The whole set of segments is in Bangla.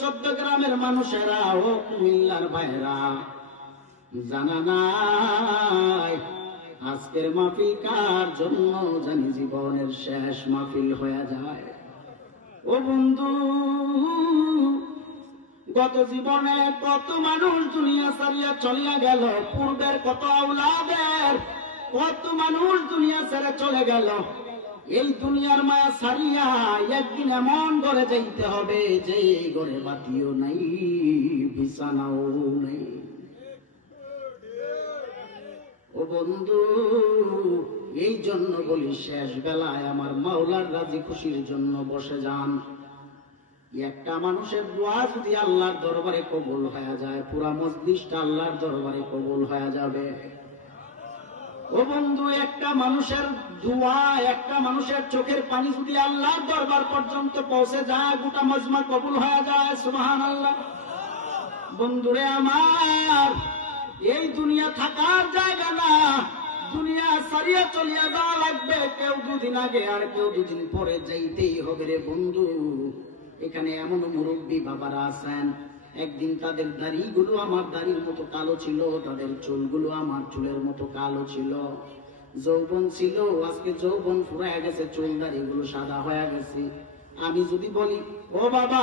14 গ্রামের মানুষেরা, ও কুমিল্লার ভাইরা, জানা নাই আজকের মাহফিল কার জন্য জানি জীবনের শেষ মাহফিল হয়ে যায়। ও বন্ধু, গত জীবনে কত মানুষ দুনিয়া ছাড়িয়া চলিয়া গেল, পূর্বের কত আওলাদের কত মানুষ দুনিয়া ছেড়ে চলে গেল। এই দুনিয়ার মায়া ছাড়িয়া একদিন এমন ঘরে যাইতে হবে যে ঘরে বাতিও নাই, বিছানাও নেই। ও বন্ধু, এই জন্য বলি শেষ বেলায় আমার মাওলার রাজি খুশির জন্য বসে যান। একটা মানুষের দোয়া যদি আল্লাহর দরবারে কবুল হয়ে যায়, পুরা মজলিসটা আল্লাহর দরবারে কবুল হয়ে যাবে। ও বন্ধু, একটা মানুষের দোয়া, একটা মানুষের চোখের পানি যদি আল্লাহর দরবার পর্যন্ত পৌঁছে যায়, গোটা মজমা কবুল হয়ে যায়। সুবহানাল্লাহ। বন্ধুরে আমার, এই দুনিয়া থাকার জায়গা না, দুনিয়া ছাড়িয়া চলিয়া যাওয়া লাগবে। কেউ দুদিন আগে আর কেউ দুদিন পরে যাইতেই হবে রে বন্ধু। এখানে এমন মুরব্বী বাবারা আছেন, একদিন তাদের দাড়িগুলো আমার দাড়ির মতো কালো ছিল, তাদের চুলগুলো আমার চুলের মতো কালো ছিল। যৌবন ছিল, আজকে যৌবন ফুরায় গেছে, চুল দাড়িগুলো সাদা হয়ে গেছে। আমি যদি বলি, ও বাবা,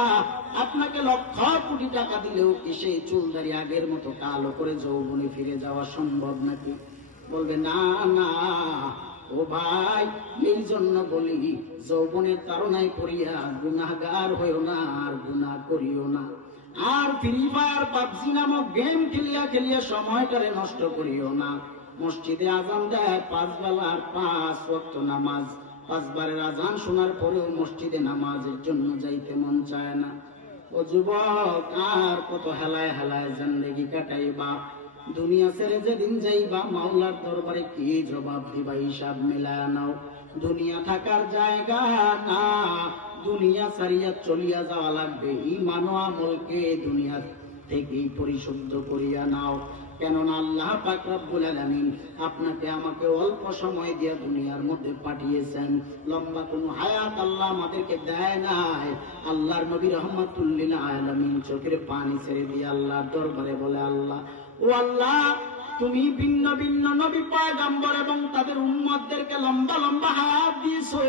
আপনাকে লক্ষ কোটি টাকা দিলেও কি সেই চুল দাড়ি আগের মতো কালো করে যৌবনে ফিরে যাওয়া সম্ভব নাকি? বলবে না না। ও ভাই, এই জন্য বলি, যৌবনের তাড়নায় পড়িয়া গুনাহগার হইও না, আর গুনাহ করিও না। আর ফ্রি ফায়ার, পাবজি নামক গেম খেলিয়া খেলিয়া সময়টারে নষ্ট করিও না। মসজিদে আজান দেয় 5 বেলার 5 ওয়াক্ত নামাজ, 5 বারের আজান শোনার পরেও মসজিদে নামাজের জন্য যাইতে মন চায় না। ও যুবক, আর কত হেলায় হেলায় জিন্দেগি কাটাইবা? দুনিয়া ছেড়ে যেদিন যাইবা, মাওলার দরবারে কি জবাব দিবা? হিসাব মিলায়া নাও। দুনিয়া থাকার জায়গা না, দুনিয়া ছাড়িয়া চলিয়া যাওয়া লাগবে। ঈমান ও আমলকে দুনিয়া থেকে পরিশুদ্ধ করিয়া নাও। কেননা আল্লাহ পাক রব্বুল আলামিন আপনাকে আমাকে অল্প সময় দিয়ে দুনিয়ার মধ্যে পাঠিয়েছেন। লম্বা কোনো হায়াত আল্লাহ আমাদেরকে দেয় নাই। আল্লাহর নবী রাহমাতুল লিল আলামিন চোখের পানি ছেড়ে দিয়ে আল্লাহর দরবারে বলে, আল্লাহ, ও আল্লাহ, তুমি ভিন্ন ভিন্ন নবী পয়গম্বর এবং তাদের উম্মতদেরকে লম্বা লম্বা হায়াত দিয়েছো।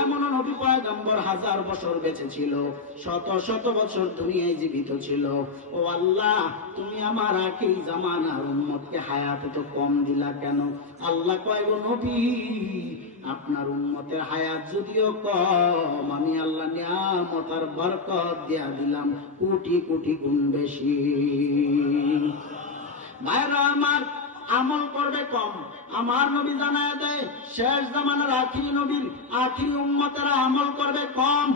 এমন নবী পয়গম্বর 1000 বছর বেঁচে ছিল, শত শত বছর দুনিয়ায় জীবিত ছিল। ও আল্লাহ, তুমি আমার আখির জামানার উম্মতকে হায়াত তো কম দিলা কেন? আল্লাহ কয়, গো নবী, আপনার উম্মতের হায়াত যদিও কম, আমি আল্লাহ নিয়ামত আর বরকত দিয়া দিলাম কোটি কোটি গুণ বেশি। ভাইরা আমার, আমল করবে কম। আমার নবী জানায় দেয়, শেষ জামানার আখিরি নবীর আখিরি উম্মতেরা আমল করবে কম,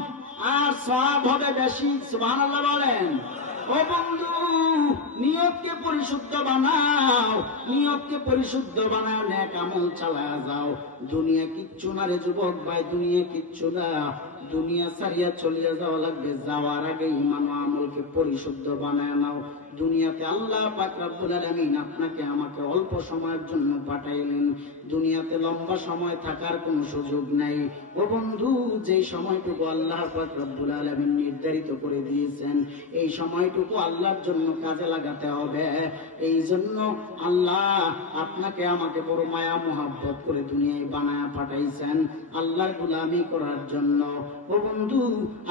আর সওয়াব হবে বেশি। সুবহানাল্লাহ বলেন। ও বন্ধু, নিয়তকে পরিশুদ্ধ বানাও, নিয়তকে পরিশুদ্ধ বানাও, নেক আমল চালায়া যাও। দুনিয়া কিচ্ছু না রে যুবক ভাই, দুনিয়া কিচ্ছু না। দুনিয়া ছাড়িয়া চলিয়া যাওয়া লাগবে, যাওয়ার আগে ঈমান ও আমলকে পরিশুদ্ধ বানায় নাও। দুনিয়াতে আল্লাহ পাক রব্বুল আলামিন আপনাকে আমাকে অল্প সময়ের জন্য পাঠাইলেন। দুনিয়াতে লম্বা সময় থাকার কোনো সুযোগ নাই। ও বন্ধু, যে সময়টুকু আল্লাহ পাক রব্বুল আলামিন নির্ধারিত করে দিয়েছেন, এই সময়টুকু আল্লাহর জন্য কাজে লাগাতে হবে। এই জন্য আল্লাহ আপনাকে আমাকে বড় মায়া মোহাব্বত করে দুনিয়ায় বানায়া পাঠাইছেন আল্লাহর গোলামি করার জন্য। ও বন্ধু,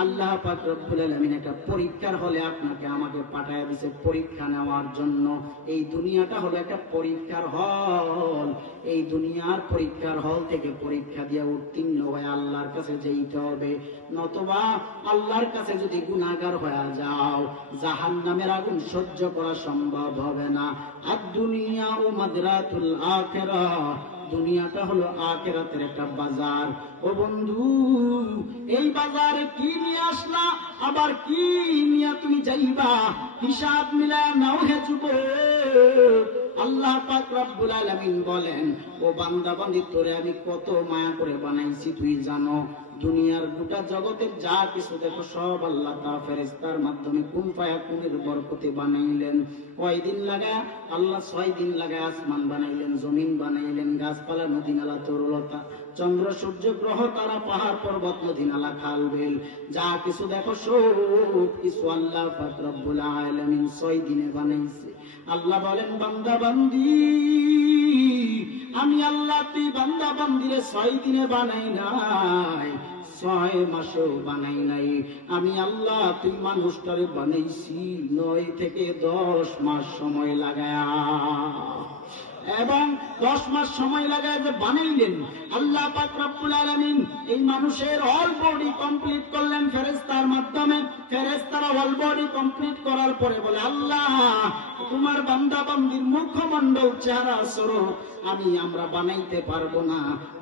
আল্লাহ পাক রব্বুল আলামিন একটা পরীক্ষার হলে আপনাকে আমাকে পাঠায়া দিয়েছে পরীক্ষা নেওয়ার জন্য। এই দুনিয়াটা হলো একটা পরীক্ষার হল। এই দুনিয়ার পরীক্ষার হল থেকে পরীক্ষা দিয়ে উত্তীর্ণ হয়ে আল্লাহর কাছে যেতে হবে। নতুবা আল্লাহর কাছে যদি গুনাহগার হয়ে যাও, জাহান্নামের আগুন সহ্য করা সম্ভব হবে না। আর দুনিয়া ও মাদরাতুল আখিরাহ, দুনিয়াটা হলো আখিরাতের একটা বাজার। ও বন্ধু, এই বাজারে কি নিয়ে আসলা, আবার কি নিয়ে তুমি যাইবা, হিসাব মিলায় নাও হে যুবক। আল্লাহ পাক রব্বুল আলামিন বলেন, ও বান্দা বান্দি, তোরে আমি কত মায়া করে বানাইছি তুই জানো? দুনিয়ার গোটা জগতের যা কিছু দেখো সব আল্লাহ তাআলা ফেরেশতার মাধ্যমে কুন ফায়াকুনের বরকতে বানাইলেন। কয়দিন লাগায়? আল্লাহ 6 দিন লাগায় আসমান বানাইলেন, জমিন বানাইলেন, গাছপালা, নদী নালা, তরুলতা, চন্দ্র সূর্য গ্রহ তারা, পাহাড় পর্বত, নদী নালা, খাল বিল, যা কিছু দেখো সব কিছু আল্লাহ পাক রব্বুল আলামিন 6 দিনে বানাইছে। আল্লাহ বলেন, বান্দা বান্দি, আমি আল্লাহ তুই বান্দা বান্দিরে 6 দিনে বানাই নাই, 6 মাসেও বানাই নাই। আমি আল্লাহ তুই মানুষটারে বানাইছি 9 থেকে 10 মাস সময় লাগায়া, এবং 10 মাস সময় লাগায় যে বানাইলেন আল্লাহ পাক রব্বুল আলামিন। এই মানুষের অল বডি কমপ্লিট করলেন ফেরেশতার মাধ্যমে। ফেরেশতারা অল বডি কমপ্লিট করার পরে বলে, আল্লাহ তোমার বান্দা বান্দির মুখমণ্ডল, চেহারা, স্বরূপ আমরা বানাইতে পারবো না।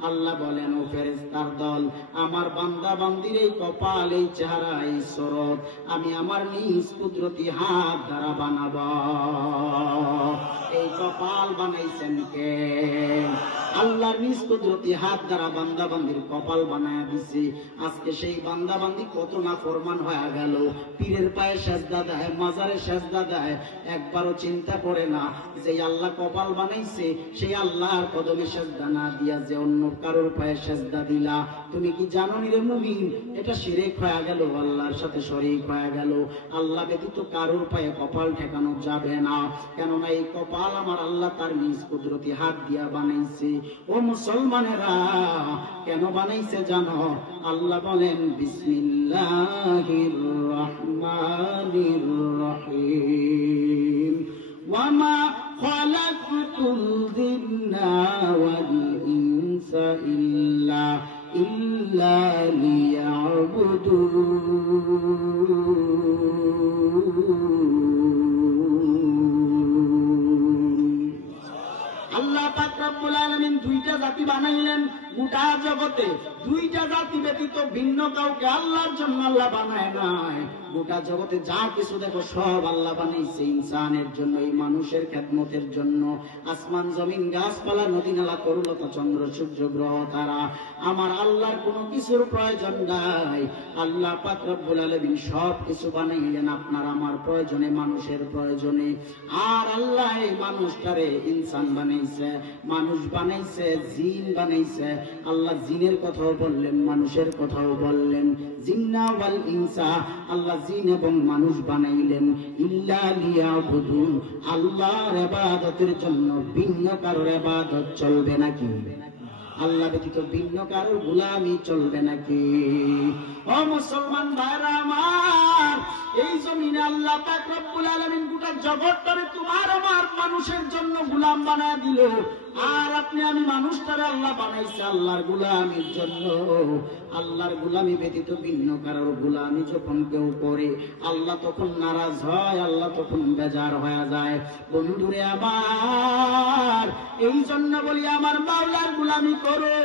আল্লাহ বলেন, ও ফেরেশতার দল, আমার বান্দা বান্দির এই কপাল, এই চেহারা, এই স্বরূপ আমি আমার নিজ কুদরতি হাত দ্বারা বানাবো। এই কপাল বানাইছেন কে? আল্লাহর নিজ কুদরতি হাত দ্বারা বান্দা বান্দির কপাল বানায়া দিছে। আজকে সেই বান্দা বান্দি কত না ফরমান হয়ে গেল, পীরের পায়ে সেজদা দেয়, মাজারে সেজদা দেয়, একবারও চিন্তা করে না যে আল্লাহ কপাল বানাইছে সেই আল্লাহর কদমে সেজদা না দিয়া যে অন্য কারোর পায়ে সেজদা দিলা, তুমি কি জানো নি রে মুমিন, এটা শিরক হয়ে গেল, আল্লাহর সাথে শরীক হয়ে গেল। আল্লাহ ব্যতীত কারোর পায়ে কপাল ঠেকানো যাবে না, কেননা এই কপাল আমার আল্লাহ তার নিজ কুদরতি হাত দিয়া বানাইছে। ও মুসলমানেরা, কেন বানাইছে জানো? আল্লাহ বলেন, বিসমিল্লাহির রহমানির রহিম, ওয়ামা খালাকতুল জিন্না ওয়াল ইনসা ইল্লা লিয়াবুদুন। আল্লাহ পাক রব্বুল আলামিন 2টা জাতি বানাইলেন গোটা জগতে। 2টা জাতি ব্যতীত ভিন্ন কাউকে আল্লাহর জন্য আল্লাহ বানায় নাই। গোটা জগতে যা কিছু দেখো সব আল্লাহ বানাইছে ইনসানের জন্য, এই মানুষের খেদমতের জন্য। আসমান জমিন, গাছপালা, নদী নালা, তরুলতা, চন্দ্র সূর্য গ্রহ তারা, আমার আল্লাহর কোনো কিছুর প্রয়োজন নাই। আল্লাহ পাক রব্বুল আলামিন সব কিছু বানাইলেন আপনার আমার প্রয়োজনে, মানুষের প্রয়োজনে। আর আল্লাহ এই মানুষটারে ইনসান বানাইছে, মানুষ বানাইছে, জিন বানাইছে। আল্লাহ জিনের কথাও বললেন, মানুষের কথাও বললেন। জিন্না ওয়াল ইনসা, আল্লাহ জিন এবং মানুষ বানাইলেন ইল্লা লিয়াবুদুন, আল্লাহর ইবাদতের জন্য। ভিন্ন কারোর ইবাদত চলবে নাকি? আল্লাহ ব্যতীত ভিন্ন কারোর গোলামি চলবে নাকি? ও মুসলমান ভাইরা আমার, এই জমিনে আল্লাহ পাক রব্বুল আলামিন গোটা জগৎটারে তোমার আমার মানুষের জন্য গোলাম বানায় দিল। আর আপনি আমি মানুষটারে আল্লাহ বানাইছে আল্লাহর গোলামির জন্য। আল্লাহর গোলামি ব্যতীত ভিন্ন কারোর গোলামি যখন কেউ করে, আল্লাহ তখন নারাজ হয়, আল্লাহ তখন বেজার হয়ে যায়। বন্ধুরে আমার, এই জন্য বলি আমার মাওলার গোলামি করো,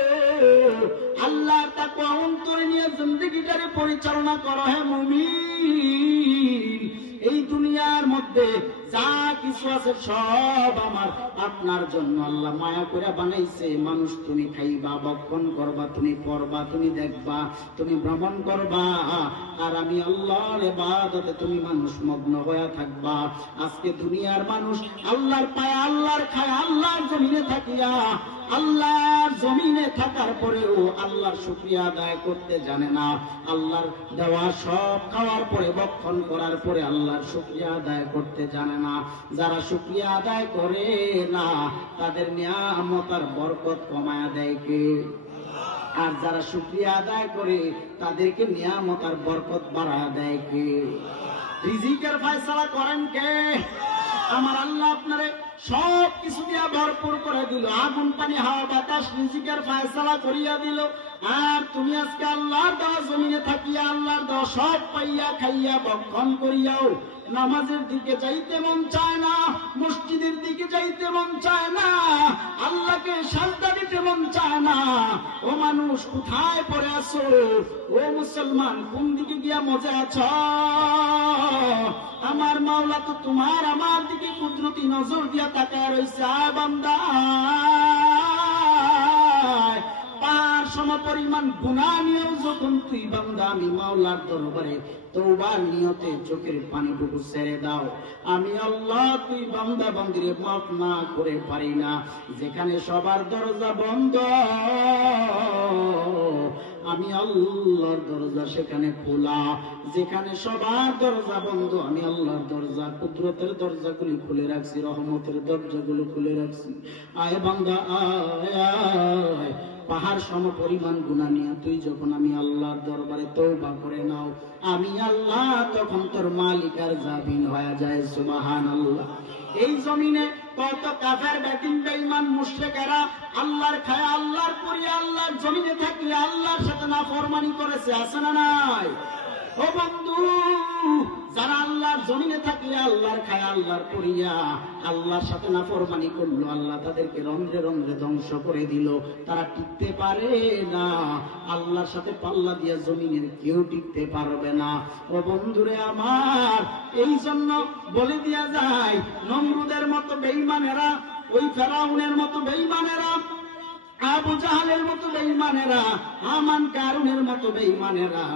আল্লাহর তাকওয়া অন্তরে নিয়ে জিন্দেগিটারে পরিচালনা করো। হে মুমিন, এই দুনিয়ার মধ্যে যা কিছু আছে সব আমার আপনার জন্য আল্লাহ মায়া করে বানাইছে। মানুষ তুমি খাইবা, ভক্ষণ করবা, তুমি পড়বা, তুমি দেখবা, তুমি ভ্রমণ করবা, আর আমি আল্লাহর ইবাদতে তুমি মানুষ মগ্ন হয়ে থাকবা। আজকে দুনিয়ার মানুষ আল্লাহর পায়ে, আল্লাহর খায়, আল্লাহর জমিনে থাকিয়া, আল্লাহর জমিনে থাকার পরেও আল্লাহর শুকরিয়া আদায় করতে জানে না। আল্লাহর দেওয়া সব খাওয়ার পরে, ভক্ষণ করার পরে আল্লাহর শুকরিয়া আদায় করতে জানে না। যারা শুকরিয়া আদায় করে না তাদের নিয়ামত আর বরকত কমায়া দেয় কে? আর যারা শুকরিয়া আদায় করে তাদেরকে নিয়ামত আর বরকত বাড়ায়া দেয় কে? রিজিকের ফয়সালা করেন কে? আমার আল্লাহ আপনারে সব কিছু দিয়া ভরপুর করে দিল, আগুন পানি হাওয়া বাতাস রিজিকের ফয়সালা করিয়া দিল। আর তুমি আজকে আল্লাহর দেওয়া জমিনে থাকিয়া, আল্লাহর দেওয়া সব পাইয়া খাইয়া ভক্ষণ করিয়াও নামাজের দিকে যাইতে মন চায় না, মসজিদের দিকে যাইতে মন চায় না, আল্লাহকে সাজদা দিতে মন চায় না। ও মানুষ, কোথায় পড়ে আছো? ও মুসলমান, কোন দিকে গিয়া মজা আছো? আমার মাওলা তো তোমার আমার দিকে কুদরতি নজর দিয়া তাকায় রইছে। বান্দা, পাহাড় সম পরিমাণ গুনাহ নিয়েও যখন তুই বান্দা আমি মাওলার দরবারে তওবার নিয়তে চোখের পানিটুকু ছেড়ে দাও, আমি আল্লাহ তুই বান্দা বান্দিরে মাফ না করে পারি না। যেখানে সবার দরজা বন্ধ, আমি আল্লাহর দরজা সেখানে খোলা। যেখানে সবার দরজা বন্ধ, আমি আল্লাহর দরজা, কুদরতের দরজাগুলি খুলে রাখছি, রহমতের দরজাগুলো খুলে রাখছি। আয় বান্দা আয় আয়, পাহাড় সম পরিমাণ গুনাহ নিয়ে তুই যখন আমি আল্লাহর দরবারে তওবা করে নাও, আমি আল্লাহ তখন তোর মালিকার জামিন হয়ে যায়। সুবহানাল্লাহ। এই জমিনে কত কাফের বেদিন বেঈমান মুশরিকেরা আল্লাহর খায় আল্লাহর পরে আল্লাহর জমিনে থাকি আল্লাহর সাথে নাফরমানি করেছে, আছে না নাই? ও বন্ধু, যারা আল্লাহর জমিনে থাকলে আল্লাহর খায় আল্লাহর পরিয়া আল্লাহর সাথে নাফরমানি করলো, আল্লাহ তাদেরকে রন্ধ্রে রন্ধ্রে ধ্বংস করে দিল। তারা টিকতে পারে না, আল্লাহর সাথে পাল্লা দিয়া জমিনের কেউ টিকতে পারবে না। ও বন্ধুরে আমার, এই জন্য বলে দিয়া যায়, নমরুদের মতো বেঈমানেরা, ওই ফেরাউনের মতো বেঈমানেরা, আবু জাহালের মতো বেঈমানেরা, আমান কারুনের মতো বেঈমানেরা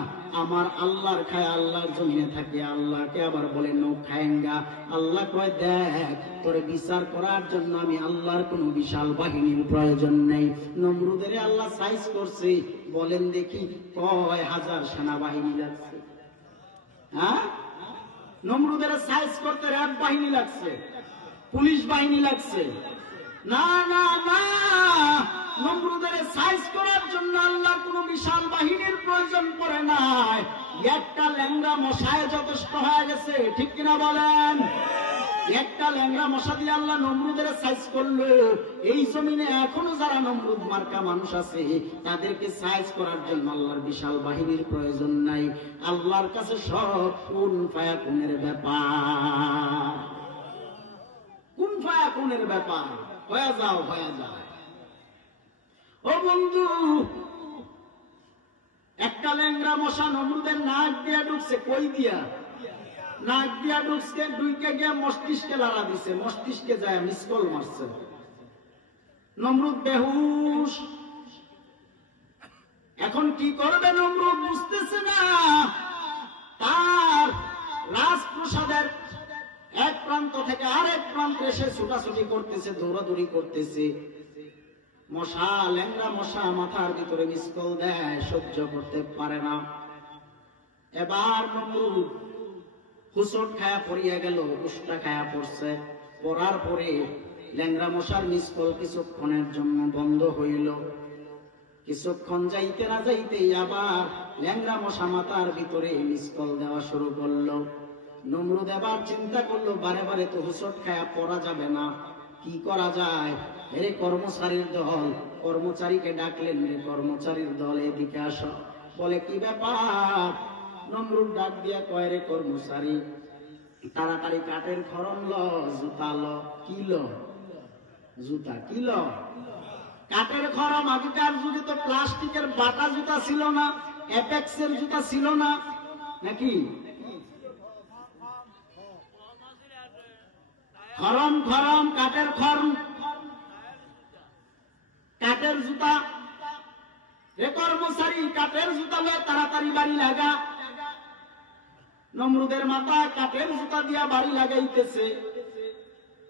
আমার আল্লাহর খায় আল্লাহর জমিনে থাকে, আল্লাহকে আবার বলে নো খায়েঙ্গা। আল্লাহ কয় দেখ, তোরে বিচার করার জন্য আমি আল্লাহর কোন বিশাল বাহিনীর প্রয়োজন নেই। নমরুদের আল্লাহ সাইজ করছে, বলেন দেখি কয় হাজার সেনাবাহিনী লাগছে? হ্যাঁ, নমরুদের সাইজ করতে র্যাব বাহিনী লাগছে, পুলিশ বাহিনী লাগছে? না না না, নমরুদের সাইজ করার জন্য আল্লাহর কোন বিশাল বাহিনীর প্রয়োজন পড়ে নাই। একটা ল্যাংড়া মশায় যথেষ্ট হয়ে গেছে, ঠিক কিনা বলেন? একটা ল্যাংড়া মশা দিয়ে আল্লাহ নমরুদের সাইজ করলো। এই জমিনে এখনো যারা নমরুদ মার্কা মানুষ আছে, তাদেরকে সাইজ করার জন্য আল্লাহর বিশাল বাহিনীর প্রয়োজন নাই। আল্লাহর কাছে সব কুন ফায়াকুনের ব্যাপার, কুন ফায়াকুনের ব্যাপার। হয়ে যাও, হয়ে যায়। ও বন্ধু, একটা ল্যাংড়া মশা নমরুদের নাক দিয়া ঢুকছে। কই দিয়া? নাক দিয়া ঢুকছে, ঢুকে গিয়া মস্তিষ্কে লাড়া দিছে, মস্তিষ্কে যায় মিসকল মারছে। নমরুদ বেহুশ। এখন কি করবে নমরুদ বুঝতেছে না। তার রাজপ্রাসাদের এক প্রান্ত থেকে আরেক প্রান্তে এসে ছুটাছুটি করতেছে, দৌড়াদৌড়ি করতেছে। মশা, ল্যাংড়া মশা মাথার ভিতরে মিসকল দেয়, সহ্য করতে পারে না। এবার নমরুদ হুসট খায়া পড়িয়া গেল, উষ্টা খায়া পড়ছে। পড়ার পরে ল্যাংড়া মশার মিসকল কিছুক্ষণের জন্য বন্ধ হইল। কিছুক্ষণ যাইতে না যাইতেই আবার ল্যাংড়া মশা মাথার ভিতরে মিসকল দেওয়া শুরু করলো। নমরুদ এবার চিন্তা করলো, বারে বারে তো হুসট খায়া পড়া যাবে না, কি করা যায়? রে কর্মচারীর দল, কর্মচারীকে ডাকলেন, রে কর্মচারীর দল এদিকে আসো। বলে কি ব্যাপার? নমরুদ ডাক দিয়া কয়, রে কর্মচারী, তাড়াতাড়ি কাঠের খড়ম ল, জুতা ল। কি ল? জুতা। কি ল? কাঠের খড়ম। আগেকার যুগে তো প্লাস্টিকের বাটা জুতা ছিল না, অ্যাপেক্সের জুতা ছিল না, নাকি? খড়ম, খড়ম, কাঠের খড়ম, কাঠের জুতা। রে কর্মচারী, কাঠের জুতা লয়ে তাড়াতাড়ি বাড়ি লাগা। নমরুদের মাথায় কাঠের জুতা দিয়া বাড়ি লাগাইতেছে।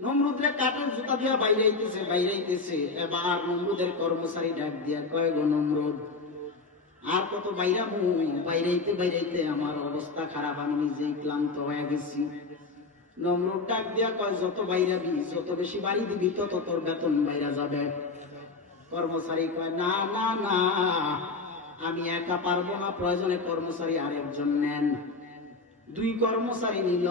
নমরুদরে কাঠের জুতা দিয়া বাইরাইতেছে, বাইরাইতেছে। এবার নমরুদের কর্মচারী ডাক দিয়া কয়, গো নমরুদ, আর কত বাইরামু? বাইরাইতে বাইরাইতে আমার অবস্থা খারাপ, আমি নিজেই ক্লান্ত হয়ে গেছি। নমরুদ ডাক দিয়া কয়, যত বাইরাবি, যত বেশি বাড়ি দিবি, তত তোর বেতন বাইরা যাবে। কর্মচারী কয়, না না না, আমি একা পারবো না, প্রয়োজনে কর্মচারী আরেকজন নেন। দুই কর্মচারী নিল।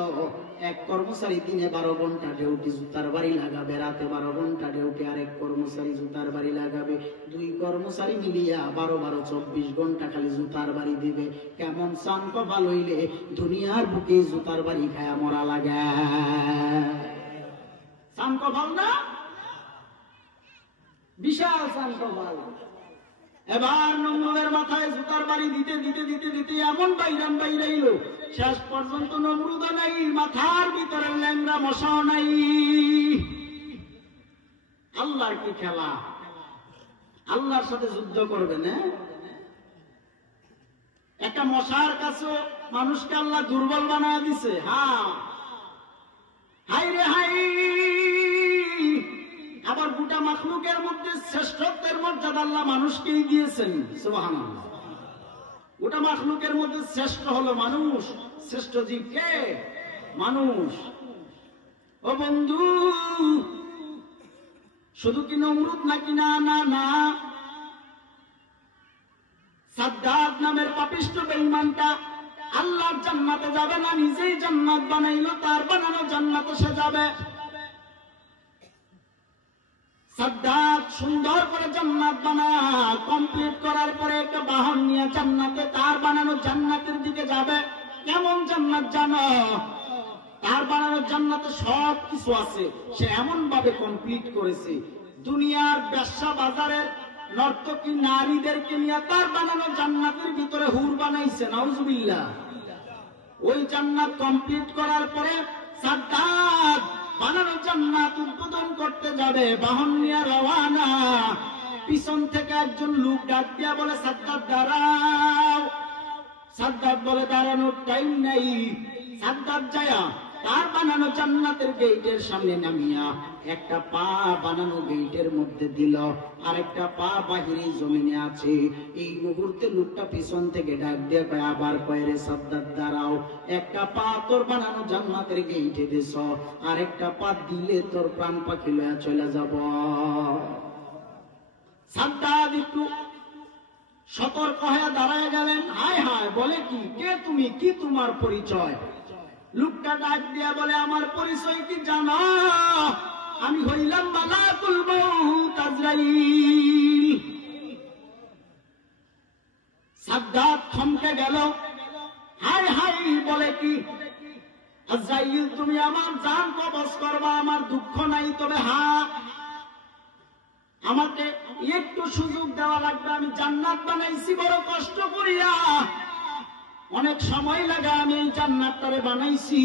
এক কর্মচারী দিনে 12 ঘন্টা ডিউটি, জুতার বাড়ি লাগাবে। রাতে 12 ঘন্টা ডিউটি, আরেক কর্মচারী জুতার বাড়ি লাগাবে। দুই কর্মচারী মিলিয়া 12 24 ঘন্টা খালি জুতার বাড়ি দিবে। কেমন চান কপাল হইলে দুনিয়ার বুকে জুতার বাড়ি খায়া মরা লাগে? চান কপাল না? বিশাল চান কপাল। এবার নমরুদের মাথায় জুতার বাড়ি দিতে দিতে দিতে দিতে এমন বাইরাম বাইরাইল, শেষ পর্যন্ত নমরুদ নাই, মাথার ভিতরে ল্যাংড়া মশাও নাই। আল্লাহর কি খেলা! আল্লাহর সাথে যুদ্ধ করবেন। একটা মশার কাছে মানুষকে আল্লাহ দুর্বল বানায় দিছে। হাই রে হাই। আবার গোটা মাখলুকের মধ্যে শ্রেষ্ঠত্বের মর্যাদা আল্লাহ মানুষকেই দিয়েছেন। সুবহানাল্লাহ। গোটা মাখলুকের মধ্যে শ্রেষ্ঠ হলো মানুষ। শ্রেষ্ঠ জীব কে? মানুষ। ও বন্ধু, শুধু কি নমরুদ নাকি? না না না, সাদ্দাত নামের পাপিষ্ঠ বেঈমানটা আল্লাহর জান্নাতে যাবে না, নিজেই জান্নাত বানাইলো, তার বানানো জান্নাতে সে যাবে। সাদ্দাত সুন্দর করে জান্নাত বানায় কমপ্লিট করার পরে একটা বাহন নিয়ে জান্নাতে, তার বানানো জান্নাতের দিকে যাবে। কেমন জান্নাত জানো? তার বানানো জান্নাতে সব কিছু আছে, সে এমন ভাবে কমপ্লিট করেছে। দুনিয়ার ব্যবসা বাজারের নর্তকী নারীদেরকে নিয়ে তার বানানো জান্নাতের ভিতরে হুর বানাইছে। নাউজুবিল্লাহ। ওই জান্নাত কমপ্লিট করার পরে সাদ্দাত বানানো জান্নাত উদ্বোধন করতে যাবে, বাহন নিয়ে রওয়ানা। পিছন থেকে একজন লোক ডাক দিয়া বলে, সাদ্দাত দাঁড়াও। সাদ্দাত বলে, দাঁড়ানোর টাইম নাই। সাদ্দাত যায়া তার বানানো জান্নাতের গেটের সামনে নামিয়া একটা পা বানানো গেটের মধ্যে দিল, আরেকটা পা বাহিরে জমিনে আছে। এই মুহূর্তে লোকটা পিছন থেকে ডাক দিয়ে কয়, আবার কয়, রে সাদ্দাত দাঁড়াও, একটা পা তোর বানানো জান্নাতের গেটে দিছ, আরেকটা পা দিলে তোর প্রাণ পাখি লয়া চলে যাব। সাদ্দাত একটু সতর্ক হয়ে দাঁড়ায় গেলেন। হায় হায়, বলে কি? কে তুমি? কি তোমার পরিচয়? লোকটা ডাক দিয়া বলে, আমার পরিচয় কি জানো? আমি হইলাম মালাকুল মউত আজরাইল। সাদ্দাত থমকে গেল। হায় হায়, বলে কি? আজরাইল, তুমি আমার জান কবজ করবা, আমার দুঃখ নাই, তবে আমাকে একটু সুযোগ দেওয়া লাগবে। আমি জান্নাত বানাইছি বড় কষ্ট করিয়া, অনেক সময় লাগে আমি এই জান্নাতটারে বানাইছি।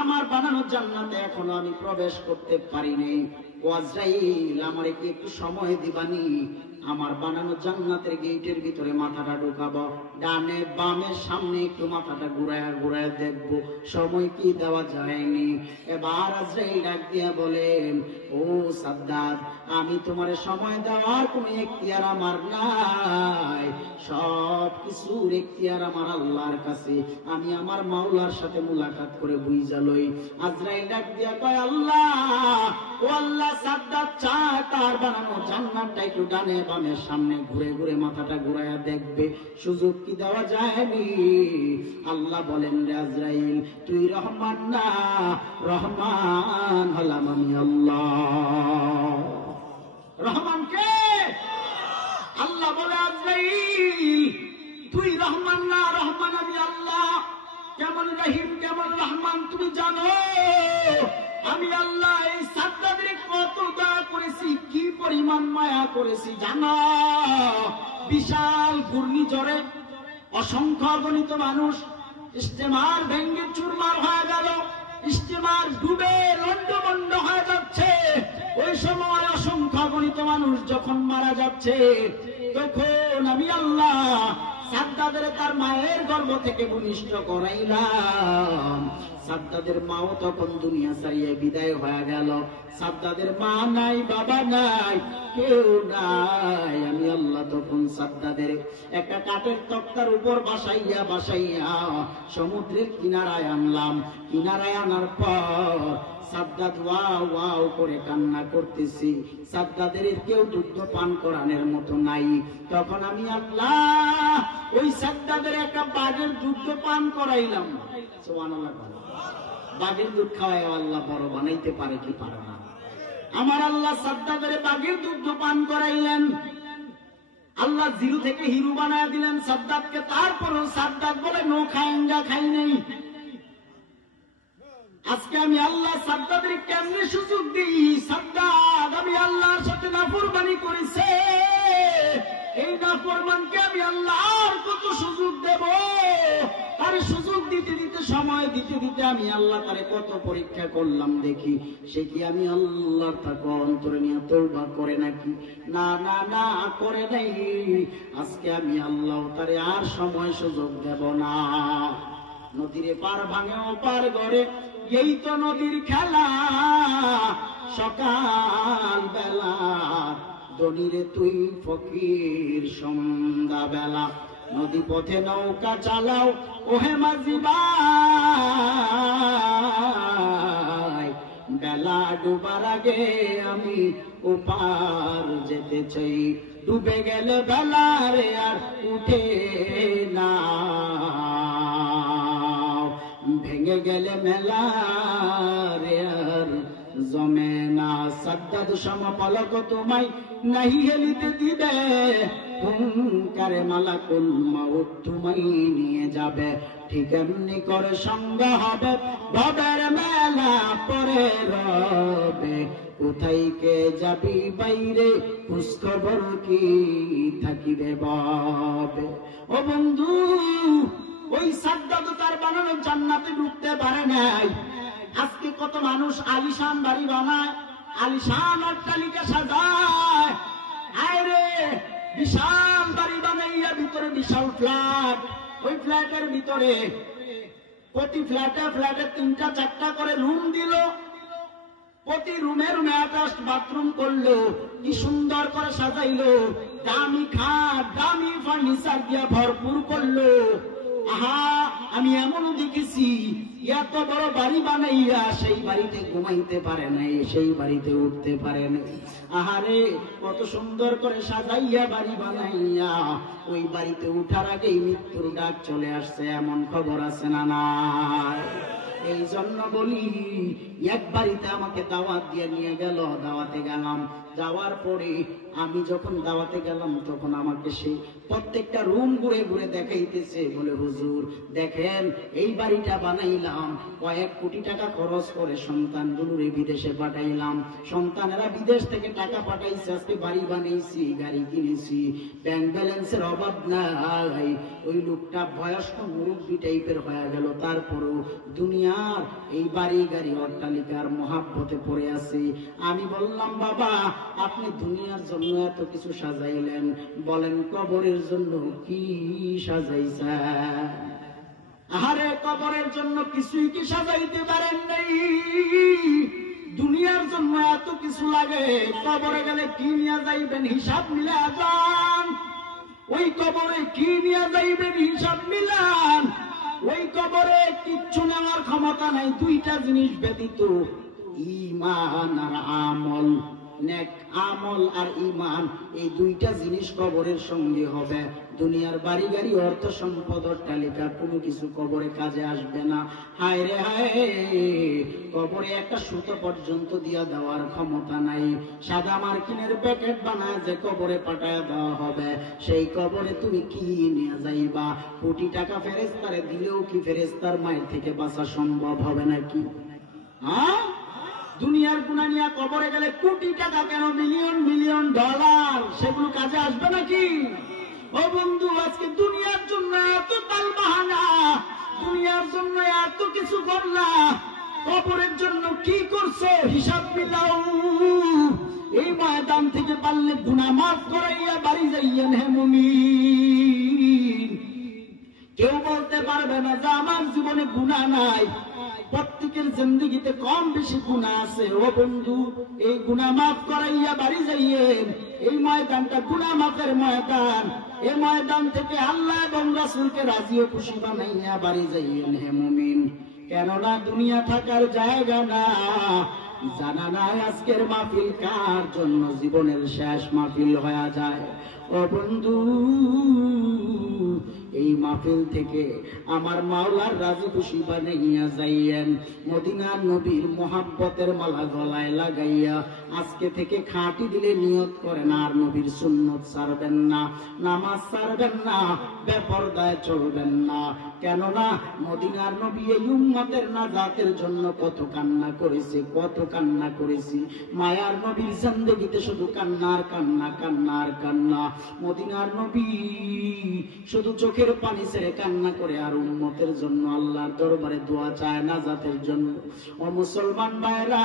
আমার বানানো জান্নাতে এখনো আমি প্রবেশ করতে পারিনি। ও আজরাইল, আমারে কি একটু সময় দিবানি? আমার বানানো জান্নাতের গেটের ভিতরে মাথাটা ঢুকাবো, ডানে বামে সামনে একটু মাথাটা ঘুরায় ঘুরায় দেখবো, সময় কি দেওয়া যায়নি। এবার আজরাইল ডাক দিয়া বলেন, ও সাদ্দাত, আমি তোমারে সময় দেওয়ার কোন এখতিয়ার আমার নাই, সব কিছুর এখতিয়ার আমার আল্লাহর কাছে। আমি আমার মাওলার সাথে মুলাকাত করে বুঝা লই। আজরাইল ডাক দিয়া কয়, আল্লাহ, ও আল্লাহ, সাদ্দাত চায় তার বানানো জান্নাতটা একটু ডানে বামে সামনে ঘুরে ঘুরে মাথাটা ঘুরাইয়া দেখবে, সুযোগ কি দেওয়া যায়নি? আল্লাহ বলেন, রে আজরাইল, তুই রহমান না, রহমান হলাম আমি আল্লাহ। রহমান কে? আল্লাহ বলে, আজরাইল, তুই রহমান না, রহমান আমি আল্লাহ। কেমন রহিম কেমন রহমান তুমি জানো? আমি আল্লাহ এই সাদ্দাতের কত দয়া করেছি, কি পরিমাণ মায়া করেছি জানো? বিশাল ঘূর্ণিঝড়ে অসংখ্য অগণিত মানুষ ইস্তেমার ভেঙ্গে চুরমার হয়ে গেল, ইস্তেমার ডুবে লন্ডভন্ড হয়ে যাচ্ছে। ওই সময় অসংখ্য অগণিত মানুষ যখন মারা যাচ্ছে, তখন আমি আল্লাহ সাদ্দাদের তার মায়ের গর্ভ থেকে ভূমিষ্ঠ করাইলাম। সাদ্দাদের মাও তখন দুনিয়া ছাড়িয়ে বিদায় হয়ে গেল। সাদ্দাদের মা নাই, বাবা নাই, কেউ নাই। আমি আল্লাহ তখন সাদ্দাদের একটা কাঠের তক্তার উপর বাসাইয়া বাসাইয়া সমুদ্রের কিনারায় আনলাম। কিনারায় আনার পর সাদ্দাত ওয়াও ওয়াও করে কান্না করতেছি। সাদ্দাদের কেউ দুগ্ধ পান করানোর মতো নাই। তখন আমি আল্লাহ ওই সাদ্দাদের একটা বাঘের দুগ্ধ পান করাইলাম। সুবহানাল্লাহ। বাঘের দুধ খাওয়ায় আল্লাহ বড় বানাইতে পারে কি পারে না? আমার আল্লাহ সাদ্দাদের বাঘের দুগ্ধ পান করাইলেন। আল্লাহ জিরো থেকে হিরো বানায় দিলেন সাদ্দাতকে। তারপরও সাদ্দাত বলে, নো খায়েঙ্গা, খাই নেই। আজকে আমি আল্লাহ সাদ্দাদের কেমনে সুযোগ দিই? সাদ্দাত আমি আল্লাহর সাথে নাফরমানি করেছে, এই নাফরমানকে আমি আল্লাহর কত সুযোগ দেব? আরে সুযোগ দিতে দিতে সময় দিতে দিতে আমি আল্লাহ তারে কত পরীক্ষা করলাম দেখি সে কি আমি আল্লাহর তাকওয়া অন্তরে নিয়ে তওবা করে নাকি। না না না করে নাই। আজকে আমি আল্লাহ তারে আর সময় সুযোগ দেব না। নদীর পার ভাঙে ওপার গড়ে, এই তো নদীর খেলা। সকাল বেলা দনিরে তুই ফকির, সন্ধ্যা বেলা নদী পথে নৌকা চালাও ওহে মাঝি ভাই। বেলা ডুবার আগে আমি ওপার যেতে চাই, ডুবে গেলে বেলা রে আর উঠে না, ভেঙে গেলে মেলা রে আর জমে না। সাদ্দাদ সমপলক তোমায় নাহি হেলিতে দিবে, হুঙ্কারে মালাকুল মাউত তোমায় নিয়ে যাবে। ঠিক এমনি করে সঙ্গ হবে ভবের মেলা পরে রবে। কোথায় কে যাবি বাইরে খোঁজখবর কি থাকিবে বাবে। ও বন্ধু, ওই সাদ্দাদ তার বানানো জান্নাতে ঢুকতে পারে নাই। আজকে কত মানুষ আলিশান বাড়ি বানায়, আলিশান অট্টালিকা সাজায়। আরে বিশাল বাড়ি বানাইয়া ভিতরে বিশাল ফ্ল্যাট, ওই ফ্ল্যাটের ভিতরে প্রতি ফ্ল্যাটে ফ্ল্যাটে 3টা 4টা করে রুম দিল, প্রতি রুমে রুমে অ্যাটাচড বাথরুম করলো, কি সুন্দর করে সাজাইলো, দামি খাট দামি ফার্নিচার দিয়ে ভরপুর করলো। আহা, আমি এমনও দেখেছি এত বড় বাড়ি বানাইয়া সেই বাড়িতে ঘুমাইতে পারে নাই, সেই বাড়িতে উঠতে পারে নাই। আহারে, কত সুন্দর করে সাজাইয়া বাড়ি বানাইয়া ওই বাড়িতে উঠার আগেই মৃত্যুর ডাক চলে আসছে, এমন খবর আছে না নাই? এই জন্য বলি, এক বাড়িতে আমাকে দাওয়াত দিয়ে নিয়ে গেল, দাওয়াতে গেলাম। যাওয়ার পরে আমি যখন দাওয়াতে গেলাম তখন আমাকে সেই প্রত্যেকটা রুম ঘুরে ঘুরে দেখাইতেছে, বলে হুজুর দেখেন এই বাড়িটা বানাইলাম, কয়েক কোটি টাকা খরচ করে সন্তানগুলোরে বিদেশে পাঠাইলাম, সন্তানেরা বিদেশ থেকে টাকা পাঠাইছে, আজকে বাড়ি বানাইছি, গাড়ি কিনেছি, ব্যাংক ব্যালেন্সের অভাব নাই। ওই লোকটা বয়স্ক মুরব্বী টাইপের হয়ে গেল, তারপরেও দুনিয়ার এই বাড়ি গাড়ি অট্টালিকার মহাব্বতে পড়ে আছে। আমি বললাম, বাবা আপনি দুনিয়ার জন্য এত কিছু সাজাইলেন, বলেন কবরের জন্য কি সাজাইছেন? আরে কবরের জন্য কিছুই কি সাজাইতে পারেন নাই? দুনিয়ার জন্য এত কিছু লাগে, কবরে গেলে কি নিয়ে যাইবেন হিসাব মিলে যান। ওই কবরে কি নিয়ে যাইবেন হিসাব মিলান। ওই কবরে কিচ্ছু নেওয়ার ক্ষমতা নাই, 2টা জিনিস ব্যতীত, ঈমান আর আমল। নেক আমল আর ঈমান, এই 2টা জিনিস কবরের সঙ্গে হবে। দুনিয়ার বাড়ি গাড়ি অর্থ সম্পদ অট্টালিকা কোনো কিছু কবরে কাজে আসবে না। হায় রে হায়, কবরে একটা সুতো পর্যন্ত দিয়া দেওয়ার ক্ষমতা নাই। সাদা মার্কিনের প্যাকেট বানায় যে কবরে পাঠায় দেওয়া হবে, সেই কবরে তুমি কি নিয়ে যাইবা? কোটি টাকা ফেরেশতারে দিলেও কি ফেরেশতার মায়ের থেকে বাঁচা সম্ভব হবে নাকি? হ্যাঁ, দুনিয়ার গুনাহ নিয়ে কবরে গেলে কোটি টাকা কেন, মিলিয়ন মিলিয়ন ডলার, সেগুলো কাজে আসবে নাকি? ও বন্ধু, আজকে দুনিয়ার জন্য এত তাল বাহানা, দুনিয়ার জন্য এত কিছু করলা, কবরের জন্য কি করছো হিসাব মিলাও। এই ময়দান থেকে পারলে গুনাহ মাফ করাইয়া বাড়ি যাইয়েন হে মুমিন। কেউ বলতে পারবে না যে আমার জীবনে গুনাহ নাই। প্রত্যেকের জিন্দেগিতে কম বেশি গুনাহ আছে। ও বন্ধু, এই গুনাহ মাফ করাইয়া বাড়ি যাইয়েন। এই ময়দানটা গুনাহ মাফের ময়দান। এই ময়দান থেকে আল্লাহ এবং রাসূলকে রাজি ও খুশি বানাইয়া বাড়ি যাইয়েন হে মুমিন। কেননা দুনিয়া থাকার জায়গা না। জানা নাই আজকের মাহফিল কার জন্য জীবনের শেষ মাহফিল হয়ে যায়। ও বন্ধু, এই মাহফিল থেকে আমার মাওলার রাজি খুশি বানাইয়া যাইয়েন। মদিনার নবীর মোহাব্বতের মালা গলায় লাগাইয়া আজকে থেকে খাঁটি দিলে নিয়ত করেন আর নবীর সুন্নত ছাড়বেন না, নামাজ ছাড়বেন না, বেপরদায় চলবেন না। কেননা মদিনার নবী এই উম্মতের নাজাতের জন্য কত কান্না করেছে, কত কান্না করেছি। মায়ার নবীর জিন্দেগিতে শুধু কান্নার কান্না, কান্নার কান্না। মদিনার নবী শুধু চোখের পানি ছেড়ে কান্না করে আর উম্মতের জন্য আল্লাহর দরবারে দোয়া চায় নাজাতের জন্য। ও মুসলমান ভাইরা,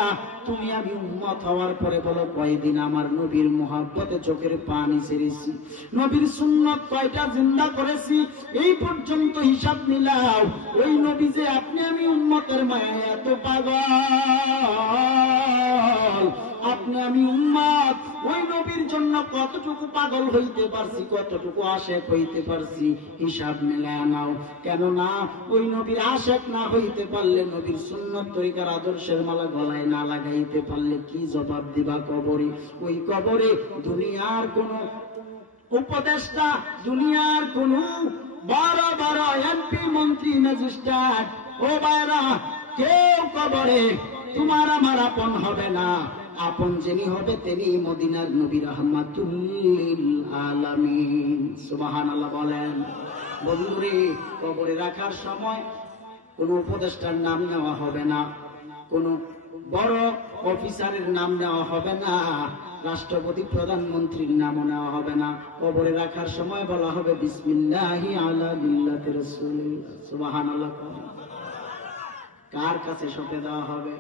তুমি আমি উম্মত হওয়ার পরে বলো কয়দিন আমার নবীর মুহাব্বতে চোখের পানি ছেড়েছি, নবীর সুন্নাত কয়টা জিন্দা করেছি, এই পর্যন্ত হিসাব মিলাও। ওই নবী যে আপনি আমি উম্মতের মায়ায় এত পাগল, আপনি আমি উম্মত ওই নবীর জন্য কতটুকু পাগল হইতে পারছি, কতটুকু আশেক হইতে পারছি, হিসাব মিলায় নাও। কেননা ওই নবীর আশেক না হইতে পারলে, নবীর সুন্নত তরিকার আদর্শের মালা গলায় না লাগাইতে পারলে কি জবাব দিবা কবরে? ওই কবরে দুনিয়ার কোন উপদেষ্টা, দুনিয়ার কোন বড় বড় এমপি, মন্ত্রী, ম্যাজিস্ট্রেট, ও বাইরা, কেউ কবরে তোমার আমার আপন হবে না। আপন যিনি হবে তিনি মদিনার নবী রাহমাতুল লিল আলামিন। সুবহানাল্লাহ বলেন। বন্ধুরে, কবরে রাখার সময় কোন উপদেষ্টার নাম নেওয়া হবে না, কোন বড় অফিসারের নাম নেওয়া হবে না, রাষ্ট্রপতি প্রধানমন্ত্রীর নামও নেওয়া হবে না। কবরে রাখার সময় বলা হবে বিসমিল্লাহি আলা মিল্লাতি রাসূলিল্লাহ। সুবহানাল্লাহ। কার কাছে সঁপে দেওয়া হবে?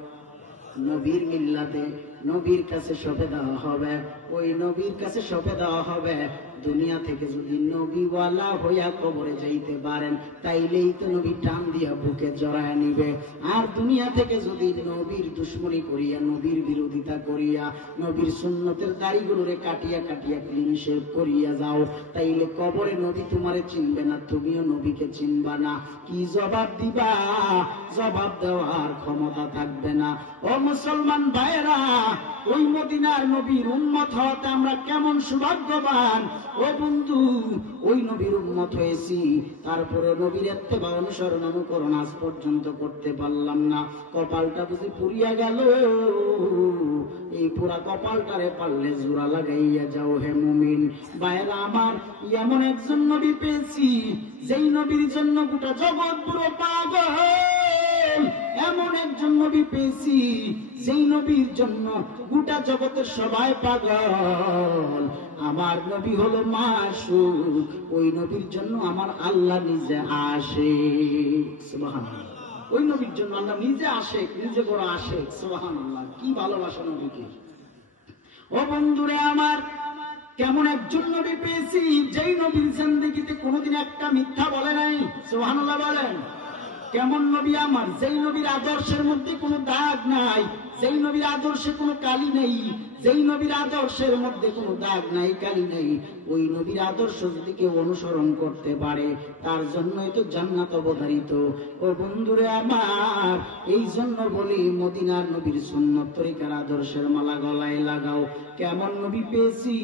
নবীর মিল্লাতে, নবীর কাছে সঁপে দেওয়া হবে। ওই নবীর কাছে সঁপে দেওয়া হবে। দুনিয়া থেকে যদি নবীওয়ালা হইয়া কবরে যাইতে পারেন, তাইলেই তো নবী টান দিয়া বুকে জড়ায় নিবে। আর দুনিয়া থেকে যদি নবীর দুশ্মনী করিয়া, নবীর বিরোধিতা করিয়া, নবীর সুন্নতের দাড়িগুলোরে কাটিয়া কাটিয়া ক্লিন শেভ করিয়া যাও, তাইলে কবরে নবী তোমারে চিনবে না, তুমিও নবীকে চিনবা না। কি জবাব দিবা? জবাব দেওয়ার ক্ষমতা থাকবে না। ও মুসলমান ভাইরা, ওই মদিনার নবীর উম্মত হওয়াতে আমরা কেমন সৌভাগ্যবান। ও বন্ধু, ওই নবীর উম্মত হয়েছি, তারপরে নবীর ইত্তেবা, অনুসরণ, অনুকরণ আজ পর্যন্ত করতে পারলাম না। কপালটা বুঝি পুড়িয়া গেল। এই পুরা কপালটারে পারলে জোড়া লাগাইয়া যাও হে মুমিন ভাইরা আমার। এমন একজন নবী পেয়েছি, যেই নবীর জন্য গোটা জগৎ পুরো পাগল। এমন একজন নবী পেয়েছি, যেই নবীর জন্য গোটা জগতের সবাই পাগল। আমার নবী হলো মাসুক, ওই নবীর জন্য আমার আল্লাহ নিজে আসে। সুবহানাল্লাহ। ওই নবীর জন্য আল্লাহ নিজে আসে, নিজে বড় আসে। সুবহানাল্লাহ। কি ভালোবাসা নবীকে। ও বন্ধুরে আমার, কেমন একজন নবী পেয়েছি, যেই নবীর জিন্দেগিতে কোনোদিন একটা মিথ্যা বলে নাই। সুবহানাল্লাহ বলেন। কেমন নবী আমার, যেই নবীর আদর্শের মধ্যে কোনো দাগ নাই, যেই নবীর আদর্শে কোনো কালি নেই, যেই নবীর আদর্শের মধ্যে কোনো দাগ নাই, কালি নেই। ওই নবীর আদর্শ যদি কেউ অনুসরণ করতে পারে, তার জন্যই তো জান্নাত অবধারিত। ও বন্ধুরে আমার, এই জন্য বলি মদিনার নবীর সুন্নত তরিকার আদর্শের মালা গলায় লাগাও। কেমন নবী পেয়েছি,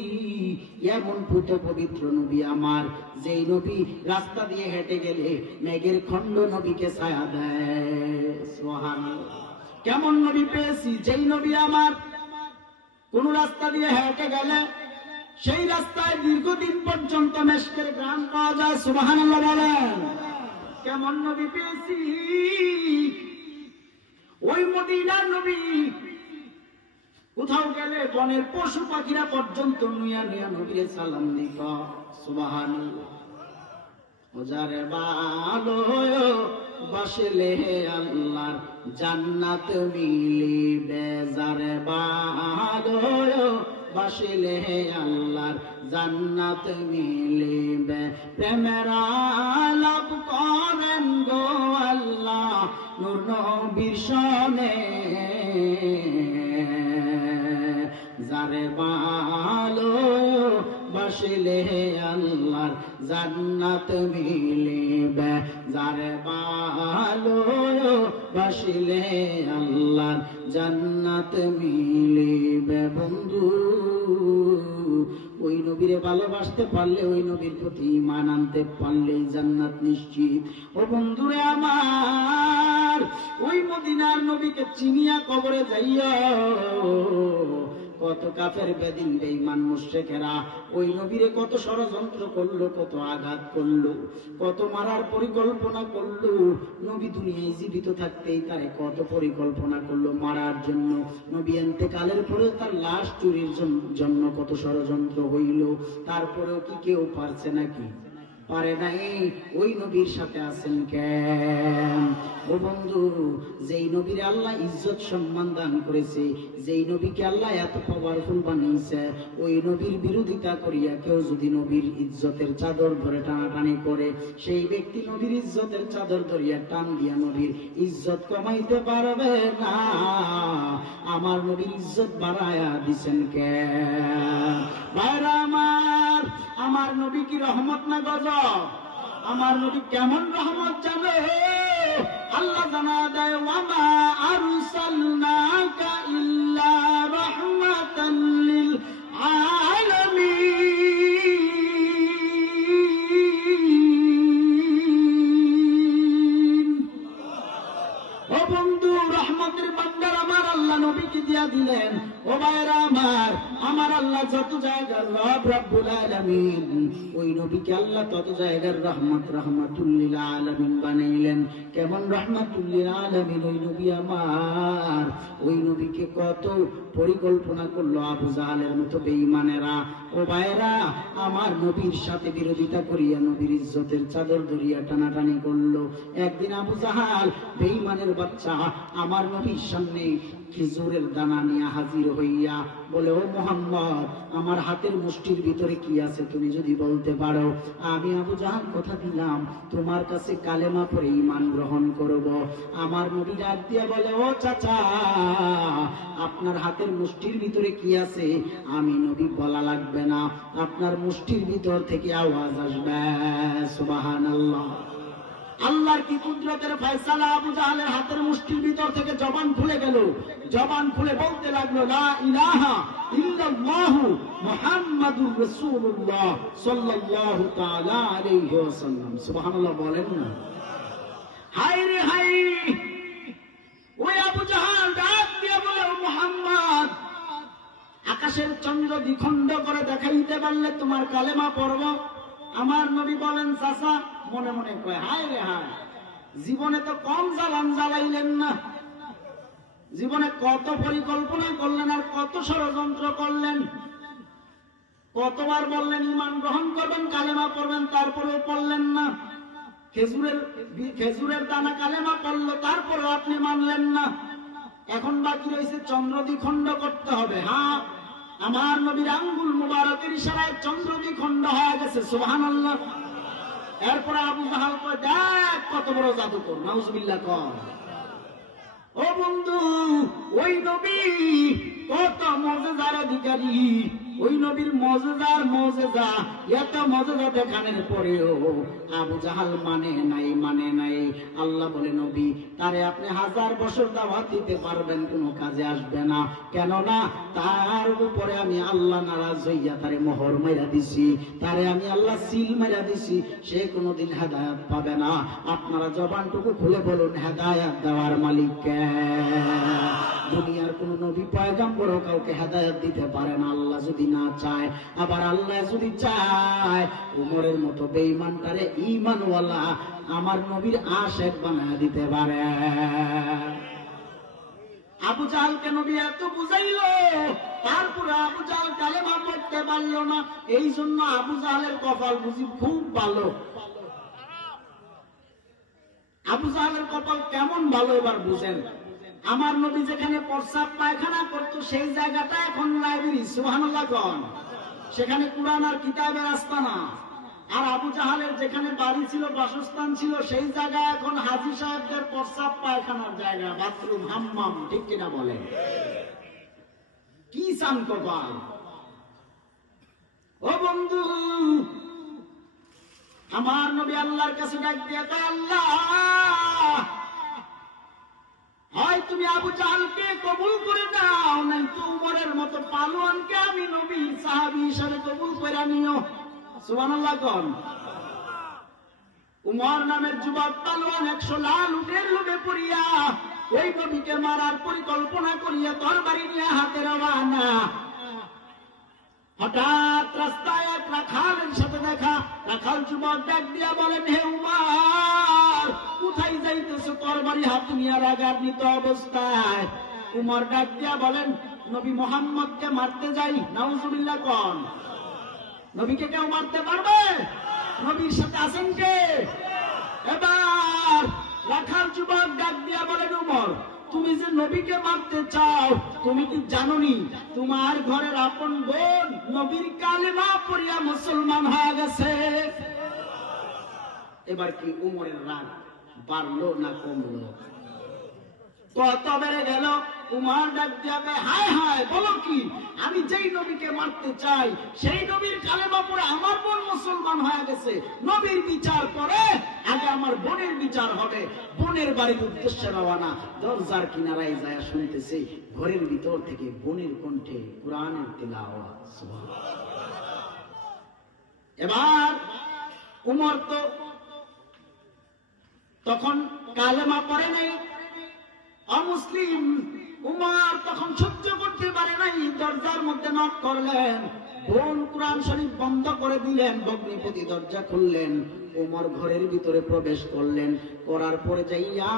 এমন পুত পবিত্র নবী আমার, যেই নবী রাস্তা দিয়ে হেঁটে গেলে মেঘের খণ্ড নবীকে ছায়া দেয়। সুবহানাল্লাহ। কেমন নবী পেয়েছি, যেই নবী আমার কোন রাস্তা দিয়ে হেঁটে গেলে সেই রাস্তায় দীর্ঘদিন পর্যন্ত মেশকের ঘ্রাণ পাওয়া যায়। সুবহানাল্লাহ বলেন। কেমন নবী পেয়েছি, ওই মদিনার নবী কোথাও গেলে বনের পশু পাখিরা পর্যন্ত নুয়া নুয়া নবীরে সালাম দিত। সুবহানাল্লাহ। ওজারে ভালো বসলে আল্লাহর জান্নাত মিলিবে, যারে ভালো বসলে আল্লাহর জান্নাত মিলিবে। প্রেমের আলাপ করেন গো আল্লাহ নূর নবীর সনে, যারে ভালো বসলে আল্লাহর জান্নাত মিলিবে, যারে ভালো বসলে আল্লাহর জান্নাত মিলিবে। বন্ধু, ওই নবীরে ভালোবাসতে পারলে, ওই নবীর প্রতি ঈমান আনতে পারলে জান্নাত নিশ্চিত। ও বন্ধুরে আমার, ওই মদিনার নবীকে চিনিয়া কবরে যাইয়া কত কাফের বেদিন বেঈমান মুশরিকেরা ওই নবীরে কত ষড়যন্ত্র করলো, কত আঘাত করলো, কত মারার পরিকল্পনা করলো। নবী দুনিয়ায় জীবিত থাকতেই তারে কত পরিকল্পনা করলো মারার জন্য। নবী ইন্তেকালের পরে তার লাশ চুরির জন্য কত ষড়যন্ত্র হইল। তারপরেও কি কেউ পারছে নাকি? পারে নাই, ওই নবীর সাথে আছেন কেন? ও বন্ধু, যেই নবীর আল্লাহ ইজ্জত সম্মান দান করেছে, যেই নবীকে আল্লাহ এত পাওয়ারফুল বানিয়েছে, ওই নবীর বিরোধিতা করিয়া কেউ যদি নবীর ইজ্জতের চাদর ধরে টানাটানি করে, সেই ব্যক্তি নবীর ইজ্জতের চাদর ধরিয়া টান দিয়া নবীর ইজ্জত কমাইতে পারবে না। আমার নবীর ইজ্জত বাড়ায়া দিছেন কেন? ভাইরা আমার নবী কি রহমত না গজব? আমার নবী কেমন রহমত জানে? আল্লাহ জানা দেয়, ওয়ামা আরসালনাকা ইল্লা রাহমাতাল লিল আলামিন। ও বন্ধু, রহমতের ভান্ডার আমার আল্লাহ নবীকে দিয়া দিলেন। ও ভাইরা আমার আল্লাহ যত জায়গার রব রব্বুল আলামিন, ওই নবীকে আল্লাহ তত জায়গার রহমাতুল লিল আলামিন বানাইলেন। কেমন রহমাতুল লিল আলামিন ওই নবী আমার! ওই নবীকে কত পরিকল্পনা করলো আবু জাহালের মতো বেঈমানেরা। ও ভাইরা আমার, নবীর সাথে বিরোধিতা করিয়া নবীর ইজ্জতের চাদর ধরিয়া টানাটানি করলো। একদিন আবু জাহাল বেঈমানের বাচ্চা আমার নবীর সামনে খেজুরের দানা নিয়ে হাজির হইয়া বলে, ও মুহাম্মদ, আমার হাতের মুষ্টির ভিতরে কি আছে তুমি যদি বলতে পারো, আমি আবু জাহাল কথা দিলাম তোমার কাছে কালেমা পড়ে ঈমান গ্রহণ করব। আমার নবী ডাক দিয়ে বলে, ও চাচা, আপনার হাতের মুষ্টির ভিতরে কি আছে আমি নবী বলা লাগবে না, আপনার মুষ্টির ভিতর থেকে আওয়াজ আসবে। সুবহানাল্লাহ! আল্লাহর কি কুদরতের ফয়সালা! আবু জাহালের হাতের মুষ্টির ভিতর থেকে জবান খুলে গেল। জবান খুলে বলতে লাগলো, লা ইলাহা ইল্লাল্লাহু মুহাম্মাদুর রাসূলুল্লাহ সাল্লাল্লাহু তাআলা আলাইহি ওয়াসাল্লাম। সুবহানাল্লাহ বলেন না? হায় রে হায়! ওই আবু জাহাল ডাক দিয়ে বলে, মুহাম্মদ, আকাশের চন্দ্র দ্বিখণ্ড করে দেখাইতে পারলে তোমার কালেমা পড়ব। আমার নবী বলেন, চাচা, মনে মনে কয়, হায় রে হায়, জীবনে তো কম জ্বালান জ্বালাইলেন না, জীবনে কত পরিকল্পনা করলেন আর কত ষড়যন্ত্র করলেন, কতবার বললেন ঈমান গ্রহণ করবেন, কালেমা পড়বেন, তারপরেও পড়লেন না। খেজুরের দানা কালেমা পড়লো, তারপরেও আপনি মানলেন না। এখন বাকি রয়েছে চন্দ্র দ্বিখণ্ড করতে হবে। হ্যাঁ, আমার নবীর আঙ্গুল মুবারকের ইশারায় চন্দ্র দ্বিখণ্ড হয়ে গেছে। সুবহানাল্লাহ! এরপরে আবু জাহাল কয়, দেখ কত বড় জাদুকর, নাউজুবিল্লাহ কর। ও বন্ধু, ওই নবী কত মুজিজার অধিকারী, ওই নবীর মুজিজার মুজিজা, এত মুজিজা দেখানোর পরেও আবু জাহাল মানে নাই। আল্লাহ বলে, নবী, তারে আপনি 1000 বছর দাওয়াত দিতে পারবেন, কোনো কাজে আসবে না। কেননা তার উপরে আমি আল্লাহ নারাজ হইয়া তারে মোহর মাইরা দিছি, তারে আমি আল্লাহ সিল মাইরা দিছি, সে কোনোদিন হেদায়েত পাবে না। আপনারা জবানটুকু খুলে বলুন, হেদায়েত দেওয়ার মালিক কে? দুনিয়ার কোন নবী পয়গম্বরও কাউকে হেদায়েত দিতে পারে না আল্লাহ যদি না চায়। আবার আল্লাহ যদি চায়, উমরের মতো বেঈমানটারে ঈমানওয়ালা আমার নবীর আশিক বানায় দিতে পারে। আবু জাহালকে নবী এত বুঝাইলো, তারপরে আবু জাহাল কালেমা পড়তে পারল না। এই জন্য আবু জাহালের কপাল বুঝি খুব ভালো। আবু জাহালের কপাল কেমন ভালো এবার বুঝেন। আমার নবী যেখানে প্রস্রাব পায়খানা করতো সেই জায়গাটা এখন লাইব্রেরি। সুবহানাল্লাহ কোন? সেখানে কুরআন আর কিতাবের আস্তানা। আর আবু জাহালের যেখানে বাড়ি ছিল, বাসস্থান ছিল, সেই জায়গা এখন হাজী সাহেবদের প্রস্রাব পায়খানার জায়গা, বাথরুম, হাম্মাম। ঠিক কিনা বলেন? কি চান কপাল! ও বন্ধু, আমার নবী আল্লাহর কাছে ডাক দিয়ে কয়, আল্লাহ, হয় তুমি আবু জাহালকে কবুল করে দাও, নাই তো উমরের মতো পালোয়ানকে আমি নবীর সাহাবী হিসেবে কবুল করে নিও। সুবহানাল্লাহ কোন? উমর নামের যুবক পালোয়ান 100 লাল উটের লোভে পড়িয়া ওই নবীকে মারার পরিকল্পনা করিয়া তরবারি নিয়ে হাতে রওনা। হঠাৎ রাস্তায় এক রাখালের সাথে দেখা। রাখাল যুবক ডাক দিয়া বলেন, হে উমর, কোথায় যাইতেছ তরবারি হাতে নিয়ে রাগান্বিত অবস্থায়? উমর ডাক দিয়া বলেন, নবী মুহাম্মদকে মারতে যাই। নাউজুবিল্লাহ কোন? নবীকে কেউ মারতে পারবে? নবীর সাথে আছেন কে? এবার রাখাল যুবক ডাক দিয়া বলেন, উমর তুমি যে নবীকে মারতে চাও, তুমি কি জানোনি তোমার ঘরের আপন বোন নবীর কালেমা পড়িয়া মুসলমান হয়ে গেছে? এবার কি উমরের রাগ বাড়লো না কমলো? কত বেড়ে গেল। উমর ডাক দিয়া কয়, হায় হায় বলো কি, আমি যেই নবীকে মারতে চাই সেই নবীর কালেমা পড়ে আমার বোন মুসলমান হয়ে গেছে। নবীর বিচার করে আগে আমার বোনের বিচার হবে। বোনের বাড়ির উদ্দেশ্যে রওনা। দরজার কিনারায় যায় শুনতেছে ঘরের ভিতর থেকে বোনের কণ্ঠে কোরআনের তিলাওয়াত। সুবহানাল্লাহ। এবার উমর তো তখন কালেমা পড়ে নাই, অমুসলিম। উমর তখন সহ্য করতে পারে নাই, দরজার মধ্যে নক করলেন। বোন কোরআন শরীফ বন্ধ করে দিলেন, ভগ্নিপতি দরজা খুললেন। উমর ঘরের ভিতরে প্রবেশ করলেন। করার পরে যাইয়া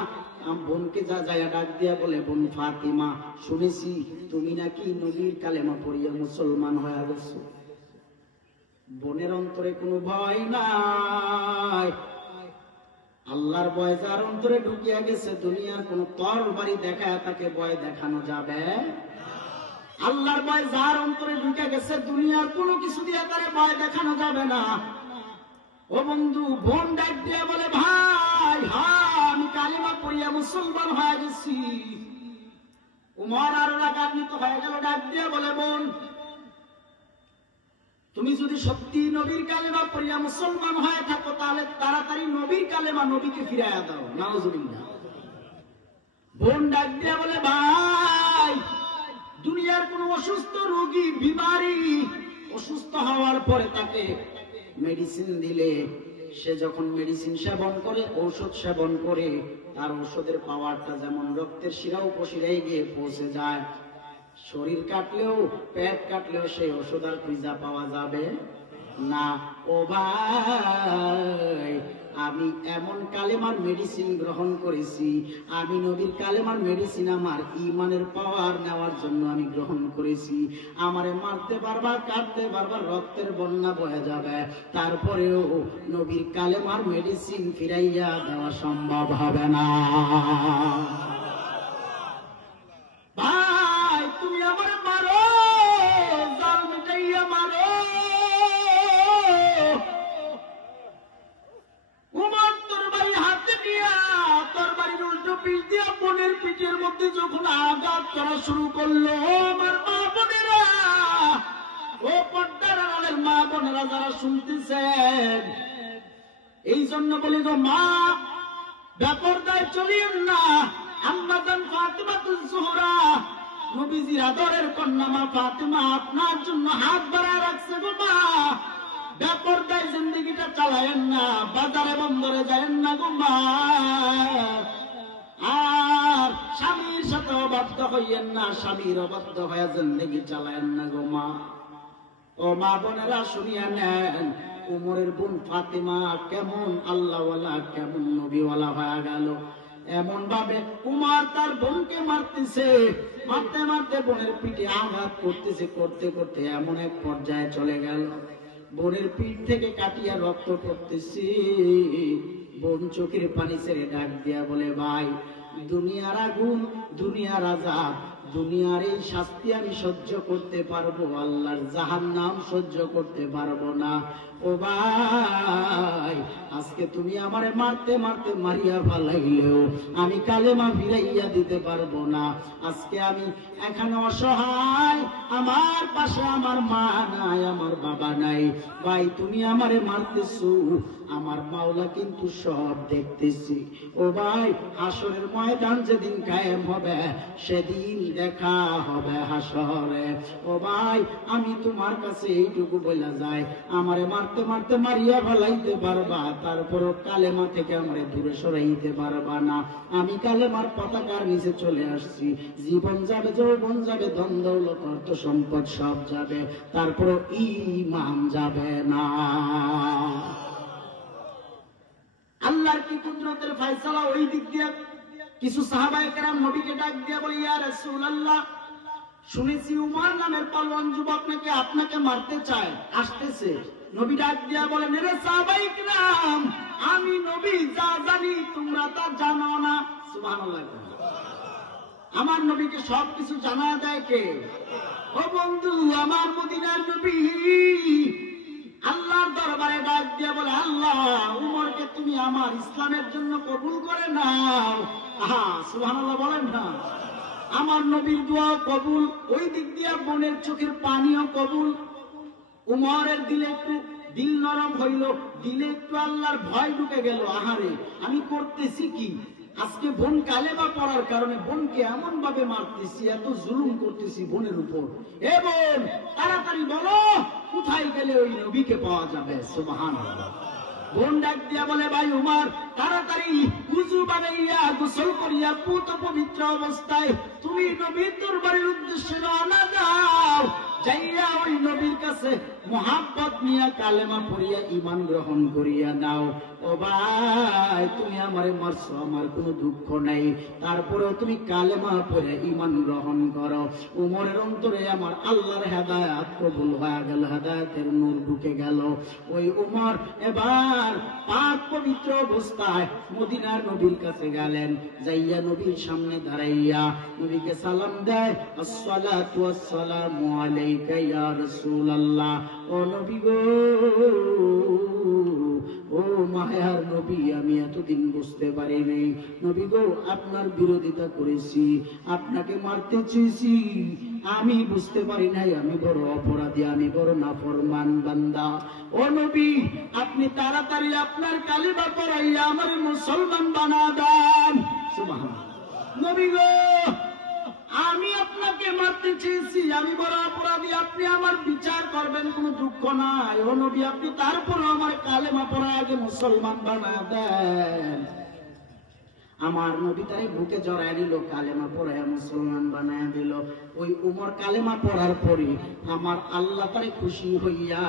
বোনকে যায় ডাক দিয়া বলে, বোন ফাতিমা, শুনেছি তুমি নাকি নবীর কালেমা পড়িয়া মুসলমান হয়ে গেছো। বোনের অন্তরে কোনো ভয় নাই। আল্লাহর ভয় যার অন্তরে ঢুকিয়া গেছে, দুনিয়ার কোন তরবারি দেখায় তাকে ভয় দেখানো যাবে? আল্লাহর ভয় যার অন্তরে ঢুকে গেছে, দুনিয়ার কোনো কিছু দিয়ে তারে ভয় দেখানো যাবে না। ও বন্ধু, বোন ডাক দিয়ে বলে, ভাই হ্যাঁ আমি কালেমা পড়িয়া মুসলমান হয়ে গেছি। উমর আরো রাগান্বিত হয়ে গেল, ডাক দিয়ে বলে, বোন তুমি যদি সত্যি নবীর কালেমা পড়িয়া মুসলমান হয়ে থাকো তাহলে তাড়াতাড়ি নবীর কালেমা নবীকে ফিরাইয়া দাও। নাউজুবিল্লাহ। বোন ডাক দিয়া বলে, ভাই দুনিয়ার কোন অসুস্থ রোগী বিমারি অসুস্থ হওয়ার পরে তাকে মেডিসিন দিলে সে যখন মেডিসিন সেবন করে, ঔষধ সেবন করে, তার ঔষধের পাওয়ারটা যেমন রক্তের শিরা উপশিরায় গিয়ে পৌঁছে যায়, শরীর কাটলেও পেট কাটলেও সেই ওষুধ আর খুঁজা পাওয়া যাবে না। ও ভাই আমি এমন কালেমার মেডিসিন গ্রহণ করেছি, আমি নবীর কালেমার মেডিসিন আমার ঈমানের পাওয়ার নেওয়ার জন্য আমি গ্রহণ করেছি। আমারে মারতে পারবা, কাটতে পারবা, রক্তের বন্যা বয়ে যাবে, তারপরেও নবীর কালেমার মেডিসিন ফিরাইয়া দেওয়া সম্ভব হবে না। ভাই তুমি আমার মারো, জাল মিটাইয়া মারো। উমর তরবারি হাতে নিয়া তরবারির উল্টো পিঠ দিয়া বোনের পিঠের মধ্যে যখন আঘাত করা শুরু করলো, আমার মা বোনেরা, ও পর্দার আড়ালের মা বোনেরা যারা শুনতেছেন, এই জন্য বলি গো মা, বেপরদায় চলিয়েন না। আম্মাজান ফাতিমাতুজ জোহরা, নবীজির আদরের কন্যা মা ফাতিমা আপনার জন্য হাত বাড়ায় রাখছে গো মা। বেপরদায় জিন্দেগিটা চালায়েন না, বাজারে বন্দরে যায়েন না গো মা। আর স্বামীর সাথে অবাধ্য হইয়েন না, স্বামীর অবাধ্য হয়ে জিন্দেগি চালায়েন না গো মা। ও মা বোনেরা শুনিয়া নেন, উমরের বোন ফাতিমা কেমন আল্লাহওয়ালা, কেমন নবীওয়ালা হয়ে গেল। এমন ভাবে উমর তার বোনকে মারতেছে, মারতে মারতে বোনের পিঠে আঘাত করতেছে, করতে করতে এমন এক পর্যায়ে চলে গেল বোনের পিঠ থেকে কাটিয়া রক্ত পড়তেছে। বোন চোখের পানি ছেড়ে ডাক দিয়া বলে, ভাই দুনিয়ার আগুন, দুনিয়ার আযাব, দুনিয়ার এই শাস্তি আমি সহ্য করতে পারবো, আল্লাহর জাহান্নাম সহ্য করতে পারবো না। ও ভাই আজকে তুমি আমারে মারতে মারতে মারিয়া ফেলাইলেও আমি কালেমা ফিরাইয়া দিতে পারবো না। আজকে আমি এখানে অসহায়, আমার পাশে আমার মা নাই, আমার বাবা নাই। ভাই তুমি আমারে মারতেছো, আমার মাওলা কিন্তু সব দেখতেছি। ও ভাই হাসরের ময়দান যেদিন কায়েম হবে সেদিন দেখা হবে হাসরে। ও ভাই আমি তোমার কাছে এইটুকু বলা যায়, আমারে মারতে মারতে মারিয়া ফেলাইতে পারবা, তারপরও কালেমা থেকে আমারে দূরে সরাইতে পারবা না। আমি কালেমার পতাকার নিচে চলে আসছি, জীবন যাবে, যৌবন যাবে, ধন দৌলত অর্থ সম্পদ সব যাবে, তারপরও ঈমান যাবে না। আল্লাহর কি কুদরতের ফয়সালা ওই দিক দিয়ে কিছু সাহাবায়ে কেরাম নবীকে ডাক দিয়ে বলে, ইয়া রাসূলুল্লাহ শুনেছি উমর নামের পালোয়ান যুবক নাকি আপনাকে মারতে চায়, আসতেছে, নবী ডাক দিয়া বলেন, রে সাহাবায়ে কিরাম, আমি নবী যা জানি তোমরা তা জানো না। সুবহানাল্লাহ। আমার নবীকে সবকিছু জানা দেয় কে? ও বন্ধু, আমার মদিনার নবী আল্লাহর দরবারে ডাক দিয়া বলে, আল্লাহ, উমরকে তুমি আমার ইসলামের জন্য কবুল করে নাও। আহা, সুবহানাল্লাহ বলেন না। আমার নবীর দোয়া কবুল, ওই দিক দিয়া বোনের চোখের পানিও কবুল। উমরের দিলে একটু দিল নরম হইল, দিলে একটু আল্লাহর ভয় ঢুকে গেল। আহারে, আমি করতেছি কি? আজকে বোন কালেমা পড়ার কারণে বোনকে এমন ভাবে মারতেছি, এত জুলুম করতেছি বোনের উপর। এ বোন, তাড়াতাড়ি বলো কোথায় গেলে ওই নবীকে পাওয়া যাবে? সুবহানাল্লাহ। বোন ডাক দিয়া বলে, ভাই উমর, তাড়াতাড়ি উযু বানাইয়া গোসল করিয়া পুত পবিত্র অবস্থায় তুমি নবীর দরবারের উদ্দেশ্যে রওনা দাও। যাইয়া ওই নবীর কাছে মুহাব্বত নিয়ে কালেমা পড়িয়া ঈমান গ্রহণ করিয়া নাও। ও ভাই, তুমি আমারে মারছো, আমার কোনো দুঃখ নাই, তারপরেও তুমি কালেমা পড়ে ঈমান গ্রহণ করো। উমরের অন্তরে আমার আল্লাহর হেদায়েত কবুল হয়ে গেল, হেদায়েতের নূর ঢুকে গেল। ওই উমর এবার পাক পবিত্র অবস্থায় মদিনার নবীর কাছে গেলেন। যাইয়া নবীর সামনে দাঁড়াইয়া নবীকে সালাম দেয়, আসসালাতু ওয়াসসালামু আলাইকা ইয়া রাসূলুল্লাহ। ও নবী গো, ও মায়ার নবী, আমি এতদিন বুঝতে পারিনি। নবী গো, আপনার বিরোধিতা করেছি, আপনাকে মারতে চেয়েছি, আমি বুঝতে পারি নাই, আমি বড় অপরাধী, আমি বড় নাফরমান বান্দা। ও নবী, আপনি তাড়াতাড়ি আপনার কালিমা পড়াইয়া আমার মুসলমান বানা দেন। সুবহানাল্লাহ। নবী গো, আমি আপনাকে মারতে চেয়েছি, আমি বড় অপরাধী, আপনি আমার বিচার করবেন, কোনো দুঃখ নাই। ও নবী, আপনি তারপর আমার কালেমা পড়ায় আগে মুসলমান বানা দেন। আমার নবী তাই বুকে জড়ায় দিল, কালেমা পড়ায় মুসলমান বানায় দিল। ওই উমর কালেমা পড়ার পরে আমার আল্লাহ তাই খুশি হইয়া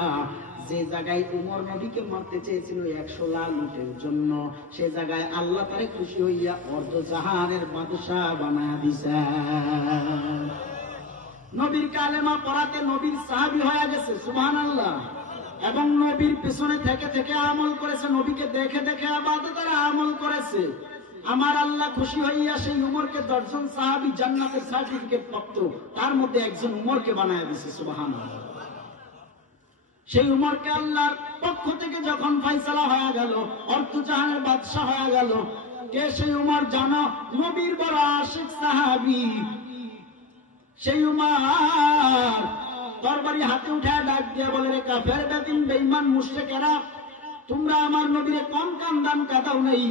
যে জায়গায় উমর নবীকে মারতে চেয়েছিল 100 লাখ লুটের জন্য, সে জায়গায় আল্লাহ তারে খুশি হইয়া অর্ধ জাহানের বাদশাহ বানায় দিছে। নবীর কালেমা পড়াতে নবীর সাহাবী হয়ে গেছে। সুবহানাল্লাহ। এবং নবীর পিছনে থেকে থেকে আমল করেছে, নবীকে দেখে দেখে ইবাদতের আমল করেছে। আমার আল্লাহ খুশি হইয়া সেই উমরকে 10 জন সাহাবী জান্নাতের সার্টিফিকেট প্রাপ্ত, তার মধ্যে একজন উমরকে বানায় দিয়েছে। সুবহানাল্লাহ। সেই উমরকে আল্লাহর পক্ষ থেকে যখন ফয়সালা হয়ে গেল, অর্ধ জাহানের বাদশা হয়ে গেল, কে সেই উমর জানো? নবীর বড় আশিক সাহাবী সেই উমর তরবারি হাতে উঠায় ডাক দিয়ে বলে, রে কাফের বেদিন বেঈমান মুশরিকেরা, তোমরা আমার নবীরে কম কাম দাম কাদাও নাই,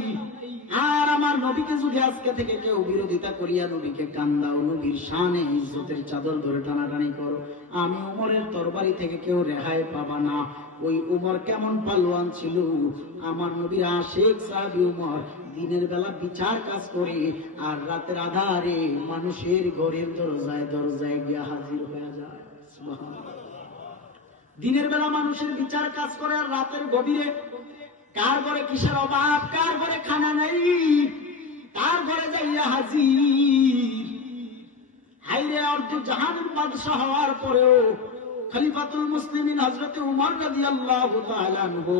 আর আমার নবীকে যদি আজকে থেকে কেউ বিরোধিতা করিয়া নবীকে কান্দাও, নবীর শানে ইজ্জতের চাদর ধরে টানাটানি করো, আমি উমরের তরবারি থেকে কেউ রেহাই পাবা না। ওই উমর কেমন পালোয়ান ছিল! আমার নবীর আশিক সাহাবী উমর দিনের বেলা বিচার কাজ করে, আর রাতের আধারে মানুষের ঘরের দরজায় দরজায় গিয়া হাজির হয়ে যায়। দিনের বেলা মানুষের বিচার কাজ করে, আর রাতের গভীরে কার ঘরে কিসের অভাব, কার ঘরে খানা নেই, তার ঘরে যাইয়া হাজির। হাইরে, অর্ধ জাহানের বাদশাহ হওয়ার পরেও খলিফাতুল মুসলিমিন হযরত উমর রাদিয়াল্লাহু তাআলা আনহু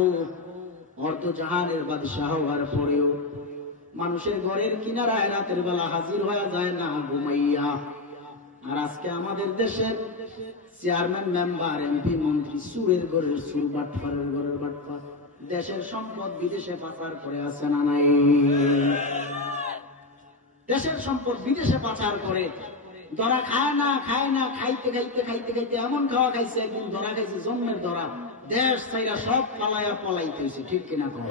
অর্ধ জাহানের বাদশাহ হওয়ার পরেও মানুষের ঘরের কিনারায় রাতের বেলা হাজির হয়ে যায় না ঘুমাইয়া। আর আজকে আমাদের দেশের চেয়ারম্যান, মেম্বার, এমপি, মন্ত্রী সুরের ঘরের সুর, বাটফারের ঘরের বাটফার, দেশের সম্পদ বিদেশে পাচার করে আছে না নাই? দেশের সম্পদ বিদেশে পাচার করে, ধরা খায় না, খাইতে খাইতে খাইতে খাইতে এমন খাওয়া খাইছে, একদিন ধরা খাইছে জন্মের ধরা, দেশ চাইরা সব পালাইয়া পলাইতেছে। ঠিক কিনা কর?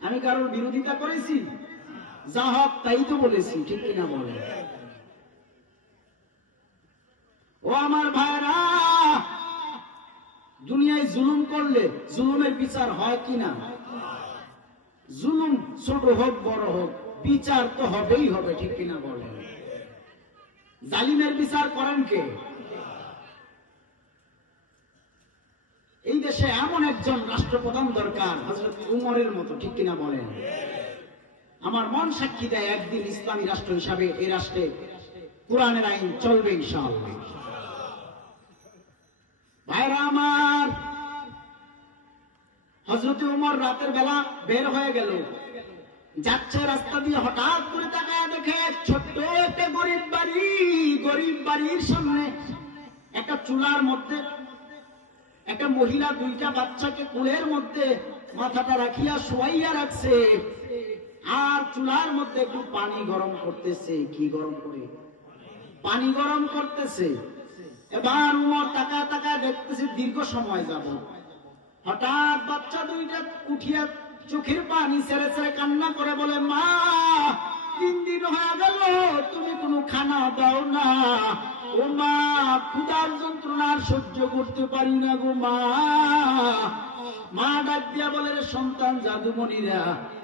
আমি কারোর বিরোধিতা করেছি? যা হক তাই তো বলেছি। ঠিক কিনা বলে? ও আমার ভাইরা, দুনিয়ায় জুলুম করলে জুলুমের বিচার হয় কিনা? জুলুম ছোট হোক বড় হোক, বিচার তো হবেই হবে। ঠিক কিনা বলে? জালিমের বিচার করেন কে? এই দেশে এমন একজন রাষ্ট্রপ্রধান দরকার হযরত উমরের মতো। ঠিক কিনা বলেন? আমার মন সাক্ষী দেয়, একদিন ইসলামী রাষ্ট্র হিসাবে এই রাষ্ট্রে কোরআনের আইন চলবে ইনশাআল্লাহ। ভাইরা আমার, হযরত ওমর রাতের বেলা বের হয়ে গেল, যাচ্ছে রাস্তা দিয়ে, হঠাৎ করে তাকায় দেখে ছোট্ট একটা গরিব বাড়ির সামনে একটা চুলার মধ্যে একটা মহিলা দুইটা বাচ্চাকে কোলের মধ্যে মাথাটা রাখিয়া শোয়াইয়া রাখছে, আর চুলার মধ্যে একটু পানি গরম করতেছে। কি গরম করে? পানি গরম করতেছে। এবার উমর তাকায় তাকায় দেখতেছে দীর্ঘ সময় যাব, হঠাৎ বাচ্চা দুইটা উঠিয়া চোখের পানি ছেড়ে ছেড়ে কান্না করে বলে, মা 3 দিন হয়ে গেল তুমি কোনো খানা দাও না, ও মা ক্ষুধার যন্ত্রণা সহ্য করতে পারি না গো মা। মা ডাক দিয়া বলে, রে সন্তান জাদুমণিরা,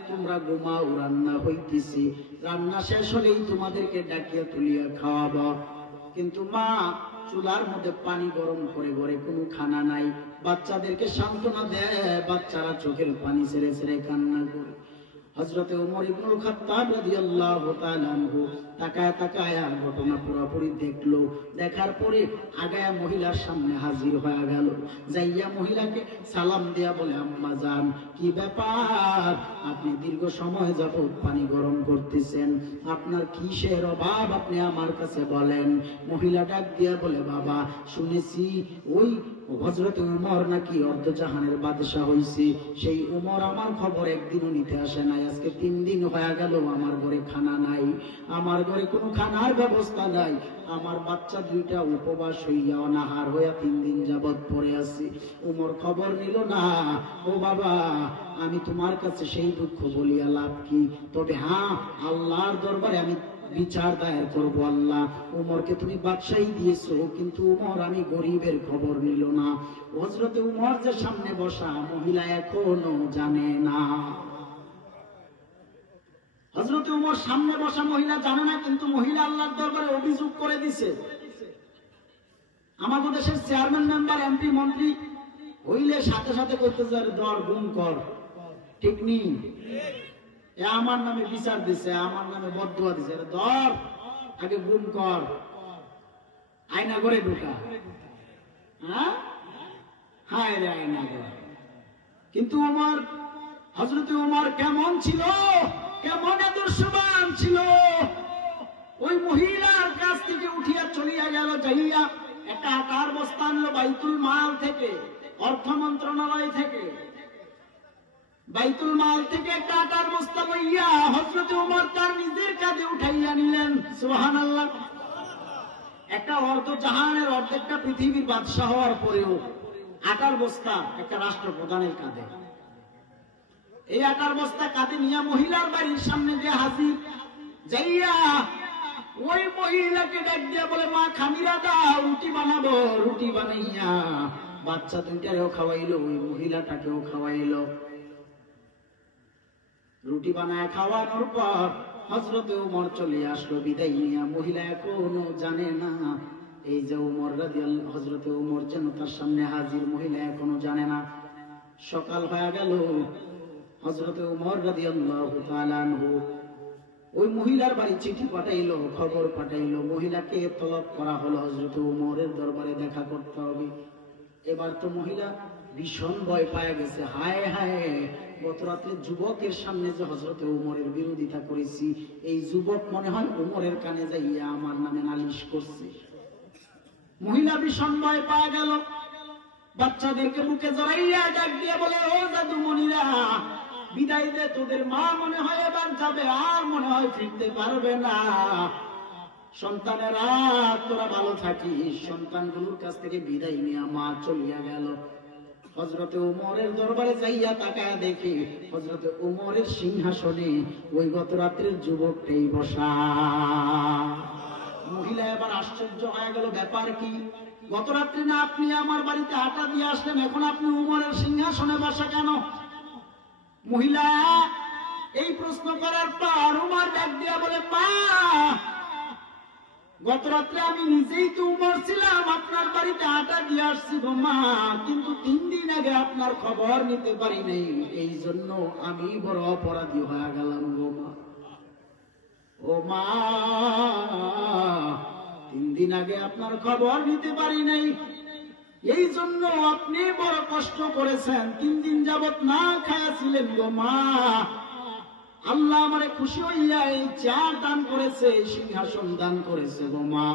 তোমরা ঘুমাও, রান্না হইতেছি, রান্না শেষ হলেই তোমাদেরকে ডাকিয়া তুলিয়া খাওয়াবো। কিন্তু মা চুলার মধ্যে পানি গরম করে ঘরে কোনো খানা নাই। বাচ্চাদেরকে সান্ত্বনা দেয়, বাচ্চারা চোখের পানি ছেড়ে ছেড়ে কান্না করে। হযরতে ওমর ইবনুল খাত্তাব রাদিয়াল্লাহু তাআলা আনহু তাকায় তাকায় ঘটনা পুরোপুরি দেখলো। দেখার পরে আগায়া মহিলার সামনে হাজির হয়ে গেল, যাইয়া মহিলাকে সালাম দিয়া বলে, আম্মা জান, কি ব্যাপার? আপনি দীর্ঘ সময় যাবত পানি গরম করতেছেন, আপনার কিসের অভাব আপনি আমার কাছে বলেন। মহিলা ডাক দিয়া বলে, বাবা শুনেছি ওই হযরতে ওমর নাকি অর্ধজাহানের বাদশা হইছে, সেই ওমর আমার খবর একদিনও নিতে আসে নাই। আজকে 3 দিন হয়ে গেল আমার ঘরে খানা নাই, আমার ঘরে কোনো খানার ব্যবস্থা নাই, আমার বাচ্চা দুইটা উপবাস হইয়া অনাহার হইয়া 3 দিন যাবৎ পড়ে আছি। ওমর খবর নিল না। ও বাবা, আমি তোমার কাছে সেই দুঃখ বলিয়া লাভ কি? তবে হ্যাঁ, আল্লাহর দরবারে আমি বিচার দায়ের করব। আল্লাহ, উমরকে তুমি বাদশাহী দিয়েছো, কিন্তু উমর আমি গরিবের খবর নিল না। হযরতে উমর যে সামনে বসা, মহিলা এখনো জানে না। হযরতে উমর সামনে বসা মহিলা জানে না, কিন্তু মহিলা আল্লাহর দরবারে অভিযোগ করে দিছে। আমাদের দেশের চেয়ারম্যান, মেম্বার, এমপি, মন্ত্রী হইলে সাথে সাথে করতে যায়, দর গুম কর, ঠিক নেই? আমার নামে বিচার দিছে, আমার নামে বদদুয়া দিছে, ধর আগে গুম কর, আয়না করে ঢুকা। হ্যাঁ, হায় রে আয়না করে। কিন্তু ওমর, হযরতে ওমর কেমন ছিল, কেমন আদর্শবান ছিল! ওই মহিলার কাছ থেকে উঠিয়া চলিয়া গেল, যাইয়া একটা আটার বস্তা আনলো বাইতুল মাল থেকে, অর্থ মন্ত্রণালয় থেকে। বাইতুল মাল থেকে একটা আটার বস্তা লইয়া হযরতে ওমর তার নিজের কাঁধে উঠাইয়া নিলেন। সুবহানাল্লাহ। একটা অর্ধজাহানের, অর্ধেকটা পৃথিবীর বাদশা হওয়ার পরেও আটার বস্তা একটা রাষ্ট্রপ্রধানের কাঁধে। এই আটার বস্তা কাঁধে নিয়ে মহিলার বাড়ির সামনে যে হাজির, যাইয়া ওই মহিলাকে ডাক দিয়া বলে, মা খামিরা দাও, রুটি বানাবো। রুটি বানাইয়া বাচ্চা দুইটারেও খাওয়াইলো, ওই মহিলাটাকেও খাওয়াইলো। রুটি বানায় খাওয়ানোর পর হযরতে ওমর চলে আসলো বিদায় নিয়া। মহিলা এখনো জানে না এই যে ওমর রাদিয়াল্লাহু, হযরতে ওমর যেন তার সামনে হাজির, মহিলা এখনো জানে না। সকাল হয়ে গেল। হযরতে ওমর রাদিয়াল্লাহু তাআলা আনহু ওই মহিলার বাড়ি চিঠি পাঠাইলো, খবর পাঠাইলো, মহিলাকে তলব করা হলো, হযরতে ওমরের দরবারে দেখা করতে হবে। এবার তো মহিলা ভীষণ ভয় পায় গেছে। হায় হায়, গত রাত্রে যুবকের সামনে যে হযরতে ওমরের বিরোধিতা করেছি, এই যুবক মনে হয় ওমরের কানে যাইয়া আমার নামে নালিশ করছে। মহিলা ভীষণ ভয় পাওয়া গেল। বাচ্চাদেরকে বুকে জড়াইয়া ডাক দিয়ে বলে, ও জাদুমণিরা, বিদায় দে, তোদের মা মনে হয় এবার যাবে, আর মনে হয় ফিরতে পারবে না। সন্তানেরা তোরা ভালো থাকিস। সন্তানগুলোর কাছ থেকে বিদায় নিয়ে মা চলিয়া গেল। হযরতে ওমরের দরবারে যাইয়া তাকায় দেখে হযরতে ওমরের সিংহাসনে ওই গত রাত্রের যুবকটাই বসা। মহিলা এবার আশ্চর্য হয়ে গেল, ব্যাপার কি? গত রাত্রে না আপনি আমার বাড়িতে আটা দিয়ে আসলেন, এখন আপনি ওমরের সিংহাসনে বসা কেন? মহিলা এই প্রশ্ন করার পর ওমর ডাক দিয়া বলে, মা, গত রাত্রে আমি নিজেই তো উমর ছিলাম, আপনার বাড়িতে আটা দিয়ে আসছি গো মা, কিন্তু 3 দিন আগে আপনার খবর নিতে পারি নাই, এই জন্য আমি বড় অপরাধী হয়ে গেলাম গো মা। ও মা, 3 দিন আগে আপনার খবর নিতে পারি নাই, এই জন্য আপনি বড় কষ্ট করেছেন, 3 দিন যাবত না খায়াছিলেন গো মা। আল্লাহ আমারে খুশি হইয়া এই চেয়ার দান করেছে, সিংহাসন দান করেছে গো মা।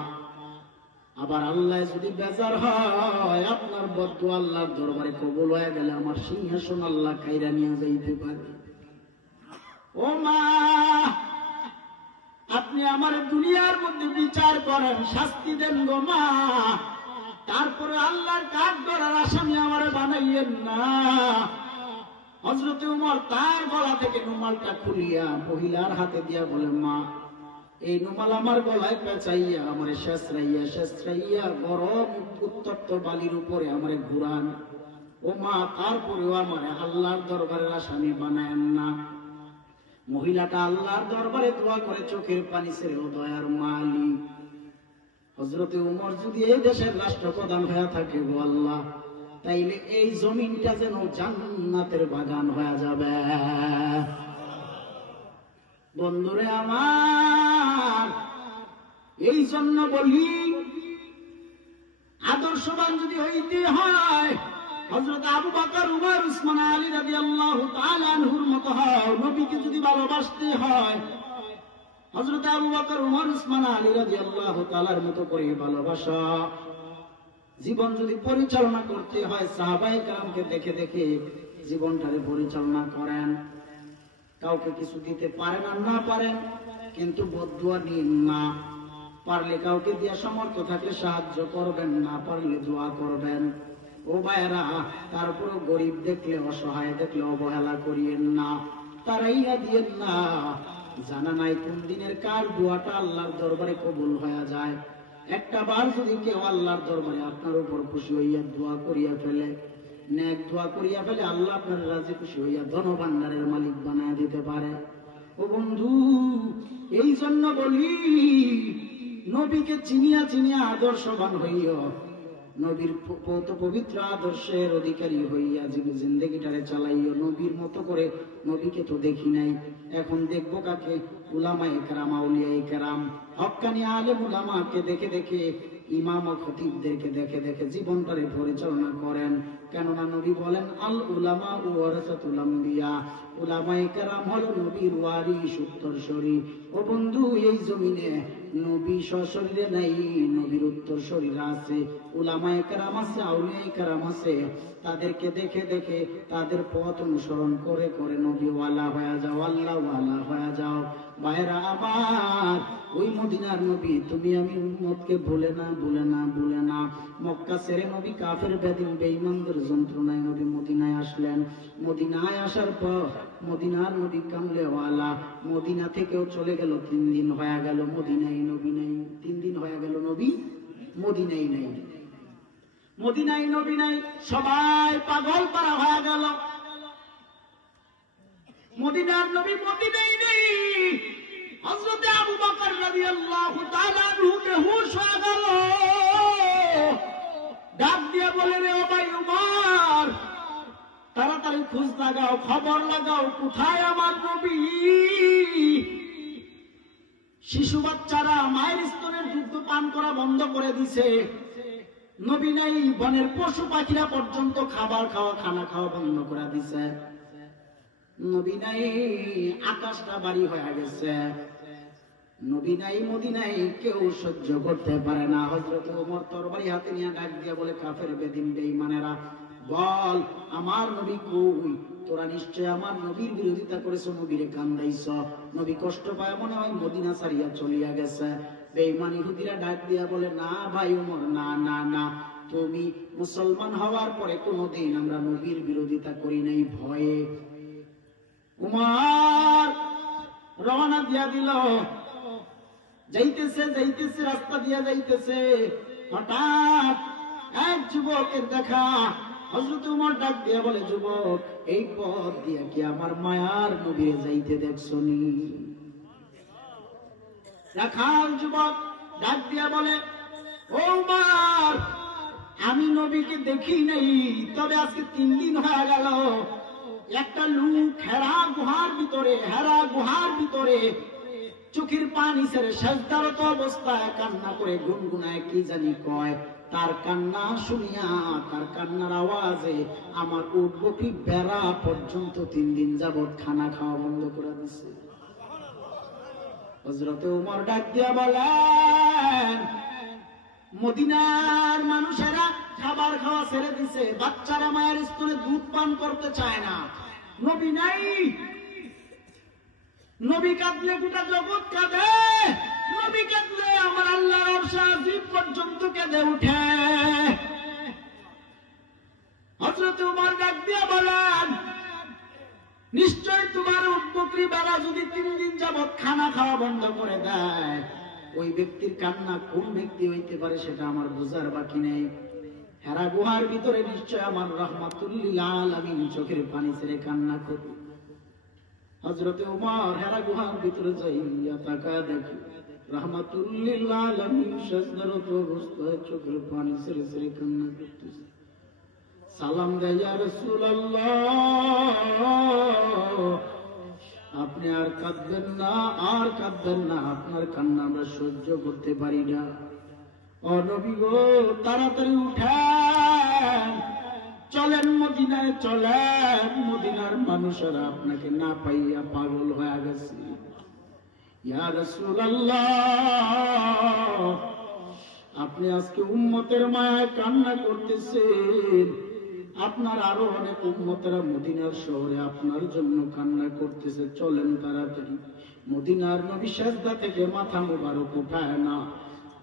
আবার আল্লাহ যদি বেজার হয়, আপনার বদদুয়া আল্লাহর দরবারে কবুল হয়ে গেলে আমার সিংহাসন আল্লাহ কাইরা নিয়ে যাইতে পারে। ও মা, আপনি আমার দুনিয়ার মধ্যে বিচার করেন, শাস্তি দেন গো মা, তারপরে আল্লাহর কাঠ ধরার আসামি আমারে বানাইয়েন না। হযরত ওমর তার গলা থেকে রুমালটা খুলিয়া মহিলার হাতে দিয়া বলে, মা, এই রুমাল আমার গলায় পেঁচাইয়া আমারে শেষরাইয়া গরম উত্তপ্ত বালির উপরে আমারে ঘুরান। ও মা, তারপরেও আমারে আল্লাহর দরবারের আসামি বানায়েন না। মহিলাটা আল্লাহর দরবারে দোয়া করে চোখের পানি ছেড়ে, ও দয়ার মালিক, হযরতে ওমর যদি এই দেশের রাষ্ট্রপ্রধান হয়ে থাকে গো আল্লাহ, তাইলে এই জমিনটা যেন জান্নাতের বাগান হয়ে যাবে। বন্ধুরে আমার, এই জন্য বলি, আদর্শবান যদি হইতে হয়, হযরত আবু বকর, উমর, উসমান, আলী রাদিয়াল্লাহু তাআলা আনহুর মত হও। নবীকে যদি ভালোবাসতে হয়, হযরত আবু বকর, উমর, উসমান, আলী রাদিয়াল্লাহু তাআলার মতো করে ভালোবাসা। জীবন যদি পরিচালনা করতে হয়, সাহাবায়ে কেরামকে দেখে দেখে জীবনটারে পরিচালনা করেন। কাউকে কিছু দিতে পারেন আর না পারেন, কিন্তু বদদুয়া নিন না। পারলে কাউকে দিয়া সামর্থ্য থাকলে সাহায্য করবেন, না পারলে দোয়া করবেন। ও ভাইয়েরা, তারপরও গরিব দেখলে, অসহায় দেখলে অবহেলা করিয়েন না, তারাইয়া দিয়েন না। জানা নাই কোন দিনের কার দোয়াটা আল্লাহর দরবারে কবুল হয়ে যায়। একটা বার যদি কেউ আল্লাহর দরবারে আপনার উপর খুশি হইয়া দোয়া করিয়া ফেলে, নেক দোয়া করিয়া ফেলে, আল্লাহ আপনার রাজি খুশি হইয়া ধনভাণ্ডারের মালিক বানায় দিতে পারে। ও বন্ধু, এই জন্য বলি, নবীকে চিনিয়া চিনিয়া আদর্শবান হইয়া, নবীর পবিত্র আদর্শের অধিকারী হইয়া জিন্দেগিটারে চালাইও। নবীর মতো করে, নবীকে তো দেখি নাই, এখন দেখবো কাকে? উলামায়ে কেরাম, আউলিয়ায়ে কেরাম, হক্কানি আলেম উলামাকে দেখে দেখে, ইমাম ও খতিবদেরকে দেখে দেখে জীবনটারে পরিচালনা করেন। কেননা নবী বলেন, আল উলামা ওয়ারাসাতুল আম্বিয়া, উলামায়ে কেরাম হলো নবীর ওয়ারিস, উত্তরসূরি। ও বন্ধু, এই জমিনে নবী সশরীরে নাই, নবীর উত্তরসূরিরা আছে, উলামায়ে কেরাম আছে, আউলিয়ায়ে কেরাম আছে। তাদেরকে দেখে দেখে, তাদের পথ অনুসরণ করে করে নবী ওয়ালা হয়ে যাও, আল্লাহ ওয়ালা হয়ে যাও। ভাইরা আমার, ওই মদিনার নবী তুমি আমি উম্মতকে ভুলে না, ভুলে না, ভুলে না। মক্কা ছেড়ে নবী কাফের বেদিন বেঈমানদের যন্ত্রণায় নবী মদিনায় আসলেন। মদিনায় আসার পর মদিনার নবী কামলেওয়ালা, মদিনা থেকেও চলে গেল, 3 দিন হয়ে গেল মদিনায় নবী নাই। 3 দিন হয়ে গেল নবী মদিনায় নাই, মদিনায় নবী নাই। সবাই পাগল পারা হয়ে গেল, মদিনার নবী মদিনায় নেই। হযরতে আবু বকর রাদিয়াল্লাহু তাআলা আনহু বেহুশ হয়ে গেল। ডাক দিয়ে বলে, রে ও ভাই উমর, তাড়াতাড়ি খোঁজ লাগাও, খবর লাগাও, কোথায় আমার নবী? শিশু বাচ্চারা মায়ের স্তনের দুধ পান করা বন্ধ করে দিছে, নবী নাই। বনের পশু পাখিরা পর্যন্ত খাবার খাওয়া, খানা খাওয়া বন্ধ করে দিছে, নবী নাই। আকাশটা বাড়ি হয়ে গেছে, নবী নাই, মদিনায় কেউ সহ্য করতে পারে না। হযরত ওমর তরবারি হাতে নিয়ে ডাক দিয়ে বলে, কাফের বেদিন বেঈমানেরা, বল আমার নবী কই? তোরা নিশ্চয় আমার নবীর বিরোধিতা করেছ, নবীরে কান্দাইছ, নবী কষ্ট পায় মনে হয় মদিনা ছাড়িয়া চলিয়া গেছে। বেঈমান ইহুদিরা ডাক দিয়া বলে, না ভাই ওমর, না না না, তুমি মুসলমান হওয়ার পরে কোনদিন আমরা নবীর বিরোধিতা করি নাই ভয়ে। উমর রওনা দিয়া দিল, যাইতেছে যাইতেছে, রাস্তা দিয়া যাইতেছে, হঠাৎ এক যুবকের দেখা। হযরত ওমর ডাক দিয়া বলে, যুবক, এই পথ দিয়া কি আমার মায়ার নবী যাইতে দেখছনি? রাখাল যুবক ডাক দিয়া বলে, ও ওমর, আমি নবীকে দেখি নাই, তবে আজকে 3 দিন হয়ে গেল, একটা লোক হেরা গুহার ভিতরে চোখের পানি ছেড়ে সেজদারত অবস্থায় কান্না করে গুনগুনায় কি জানি কয়। তার কান্না শুনিয়া, তার কান্নার আওয়াজে আমার উট বকরি বেড়া পর্যন্ত 3 দিন যাবৎ খানা খাওয়া বন্ধ করে দিচ্ছে। হযরতে ওমর ডাক দিয়া বলেন, মদিনার মানুষেরা খাবার খাওয়া ছেড়ে দিছে, বাচ্চারা মায়ের স্তনে দুধ পান করতে চায় না। নবী নাই, নবী কাঁদলে গোটা জগৎ কাঁদে, নবী কাঁদলে আমার আল্লাহর আরশ আজিম পর্যন্ত কেঁদে উঠে। হযরত ওমর ডাক দিয়া বলেন, নিশ্চয় তোমার উট বকরি বেড়া যদি 3 দিন যাবৎ খানা খাওয়া বন্ধ করে দেয়, ওই ব্যক্তির কান্না কোন ব্যক্তি হইতে পারে সেটা আমার বোঝার বাকি নেই। হেরা গুহার ভিতরে নিশ্চয় আমার রাহমাতুল লিল আলামিন চোখের পানি ছেড়ে কান্না করে। হযরতে ওমর হেরা গুহার ভিতরে যাইয়া তাকায় দেখে রাহমাতুল লিল আলামিন সাজদারত অবস্থায় চোখের পানি ছেড়ে ছেড়ে কান্না করতেছে। সালাম দেয়, ইয়া রাসূলুল্লাহ, আপনি আর কাঁদবেন না, আর কাঁদবেন না, আপনার কান্না আমরা সহ্য করতে পারি না। ও নবী গো, তাড়াতাড়ি উঠেন, চলেন মদিনায় চলেন, মদিনার মানুষেরা আপনাকে না পাইয়া পাগল হয়ে গেছে। ইয়া রাসূলুল্লাহ, আপনি আজকে উম্মতের মায়ায় কান্না করতেছেন, আপনার আরো অনেক উম্মতেরা মদিনার শহরে আপনার জন্য কান্না করতেছে। চলেন তাড়াতাড়ি। মদিনার নবী সিজদা থেকে মাথা মোবারক উঠায় না,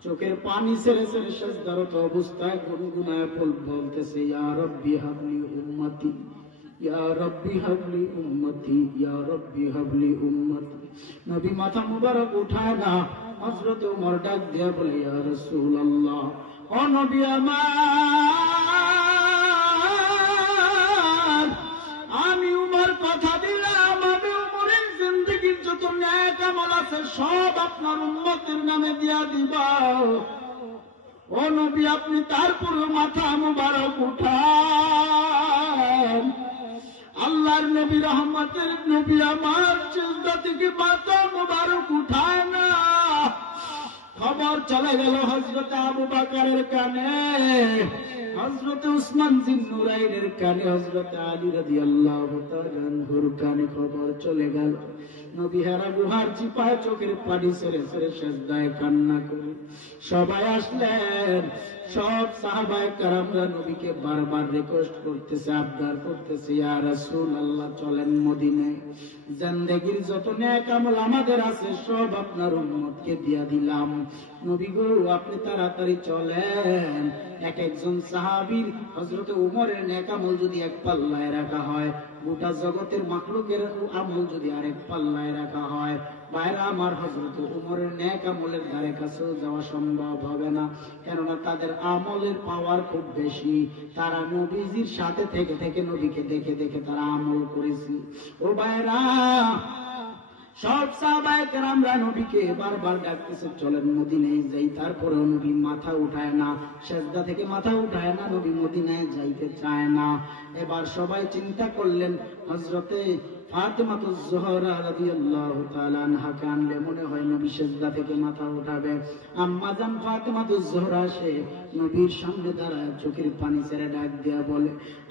চোখের পানি ছেড়ে ছেড়ে সিজদারত অবস্থায় গুনগুনায় বলতেছে, ইয়া রব্বি হাবলি উম্মতি, ইয়া রব্বি হাবলি উম্মতি, ইয়া রব্বি হাবলি উম্মতি। নবী মাথা মোবারক উঠায় না। হযরত ওমর ডাক দিয়া বলে, ইয়া রাসূলুল্লাহ, ও নবী আমার, আমি উমর কথা দিলাম, আমি উমরের জিন্দেগীর যত নেক আমল আছে সব আপনার উম্মতের নামে দিয়া দিবা। ও নবী, আপনি তারপরে মাথা মুবারক উঠান। আল্লাহর নবী, রহমতের নবী আমার সিজদা থেকে মাথা মুবারক উঠায় না। খবর চলে গেল হযরত আবু বকরের কানে, হযরত উসমান জিন্নুরাইনের কানে, হযরত আলী রাদিয়াল্লাহু তাআলা আনহুর কানে খবর চলে গেল। নবী হেরা গুহার চিপায় চোখের পানি ছেড়ে ছেড়ে সিজদায় কান্না করে। সবাই আসলেন, সব সাহাবায়ে কেরামরা নবীকে বারবার রিকোয়েস্ট করতেছে, আবদার করতেছে, ইয়া রাসূলুল্লাহ, চলেন মদিনায়, জিন্দেগীর যত নেক আমল আমাদের আছে সব আপনার উম্মতকে দিয়া দিলাম। নবী গো, আপনি তাড়াতাড়ি চলেন। এক একজন সাহাবীর, হযরত ওমরের নেক আমল যদি এক পাল্লায় রাখা হয়, গোটা জগতের মাখলুকের আমল যদি আরেক পাল্লায় রাখা হয়, ভাইরা আমার, হযরত ওমরের নেক আমলের ধারে কাছেও যাওয়া সম্ভব হবে না। কেননা তাদের আমলের পাওয়ার খুব বেশি। তারা নবীজির সাথে থেকে থেকে নবীকে দেখে দেখে তারা আমল করেছে। ও ভাইরা, সব সাহাবায়ে কেরামরা নবীকে বারবার ডাকতেছে, চলেন মদিনায় যাই। তারপরেও নবী মাথা উঠায় না, সিজদা থেকে মাথা উঠায় না, নবী মদিনায় যাইতে চায় না। এবার সবাই চিন্তা করলেন, হযরতে ফাতেমাতুজ জোহরা রাদিয়াল্লাহু তাআলা আনহাকে আনলে মনে হয় নবী সিজদা থেকে মাথা উঠাবে। আম্মা জান ফাতেমাতুজ জোহরা সে নবীর সামনে দাঁড়ায় চোখের পানি ছেড়ে ডাক দিয়া বলে,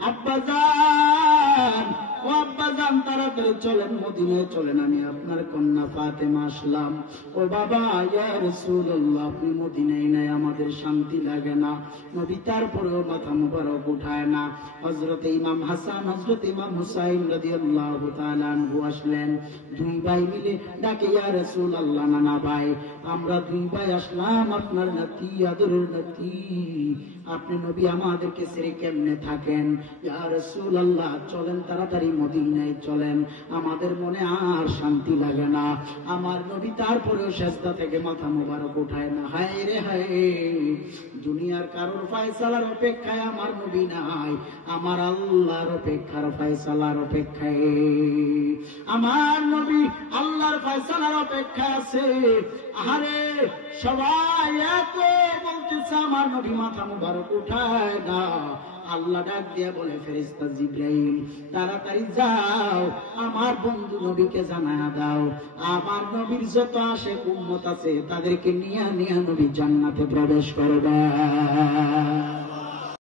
আব্বা জান, ও আব্বা জান, তাড়াতাড়ি চলেন মদিনায় চলেন, আমি আপনার কন্যা ফাতেমা আসলাম। ও বাবা, ইয়া রাসূলুল্লাহ, আপনি মদিনায় নাই, আমাদের শান্তি লাগে না। নবী তারপরেও মাথা মুবারক উঠায় না। হযরতে ইমাম হাসান, হযরতে ইমাম হুসাইন রাদিয়াল্লাহু তাআলা আনহু আসলেন। দুই ভাই মিলে ডাকে, ইয়া রাসূলুল্লাহ, নানা ভাই, আমরা দুই ভাই আসলাম, আপনার নাতি, আদরের নাতি, আপনি নবী আমাদেরকে ছেড়ে কেমনে থাকেন? ইয়া রাসূলুল্লাহ, চলেন তাড়াতাড়ি মদিনায় চলেন, আমাদের মনে আর শান্তি লাগে না। আমার নবী তারপরেও সিজদা থেকে মাথা মোবারক উঠায় না। হায় রে হায়, দুনিয়ার কারোর ফয়সালার অপেক্ষায় আমার নবী নাই, আমার আল্লাহর অপেক্ষার ফয়সালার অপেক্ষায় আমার নবী আল্লাহর ফয়সালার অপেক্ষায় আছে। আরে সবাই এত বলতেছে, আমার নবী মাথা মুবারক উঠায় না। আল্লাহ ডাক দিয়া বলে, ফেরেশতা জিবরাইল, তাড়াতাড়ি যাও, আমার বন্ধু নবীকে জানায়া দাও, আমার নবীর যত আশেক উম্মত আছে তাদেরকে নিয়া নিয়া নবী জান্নাতে প্রবেশ করবে।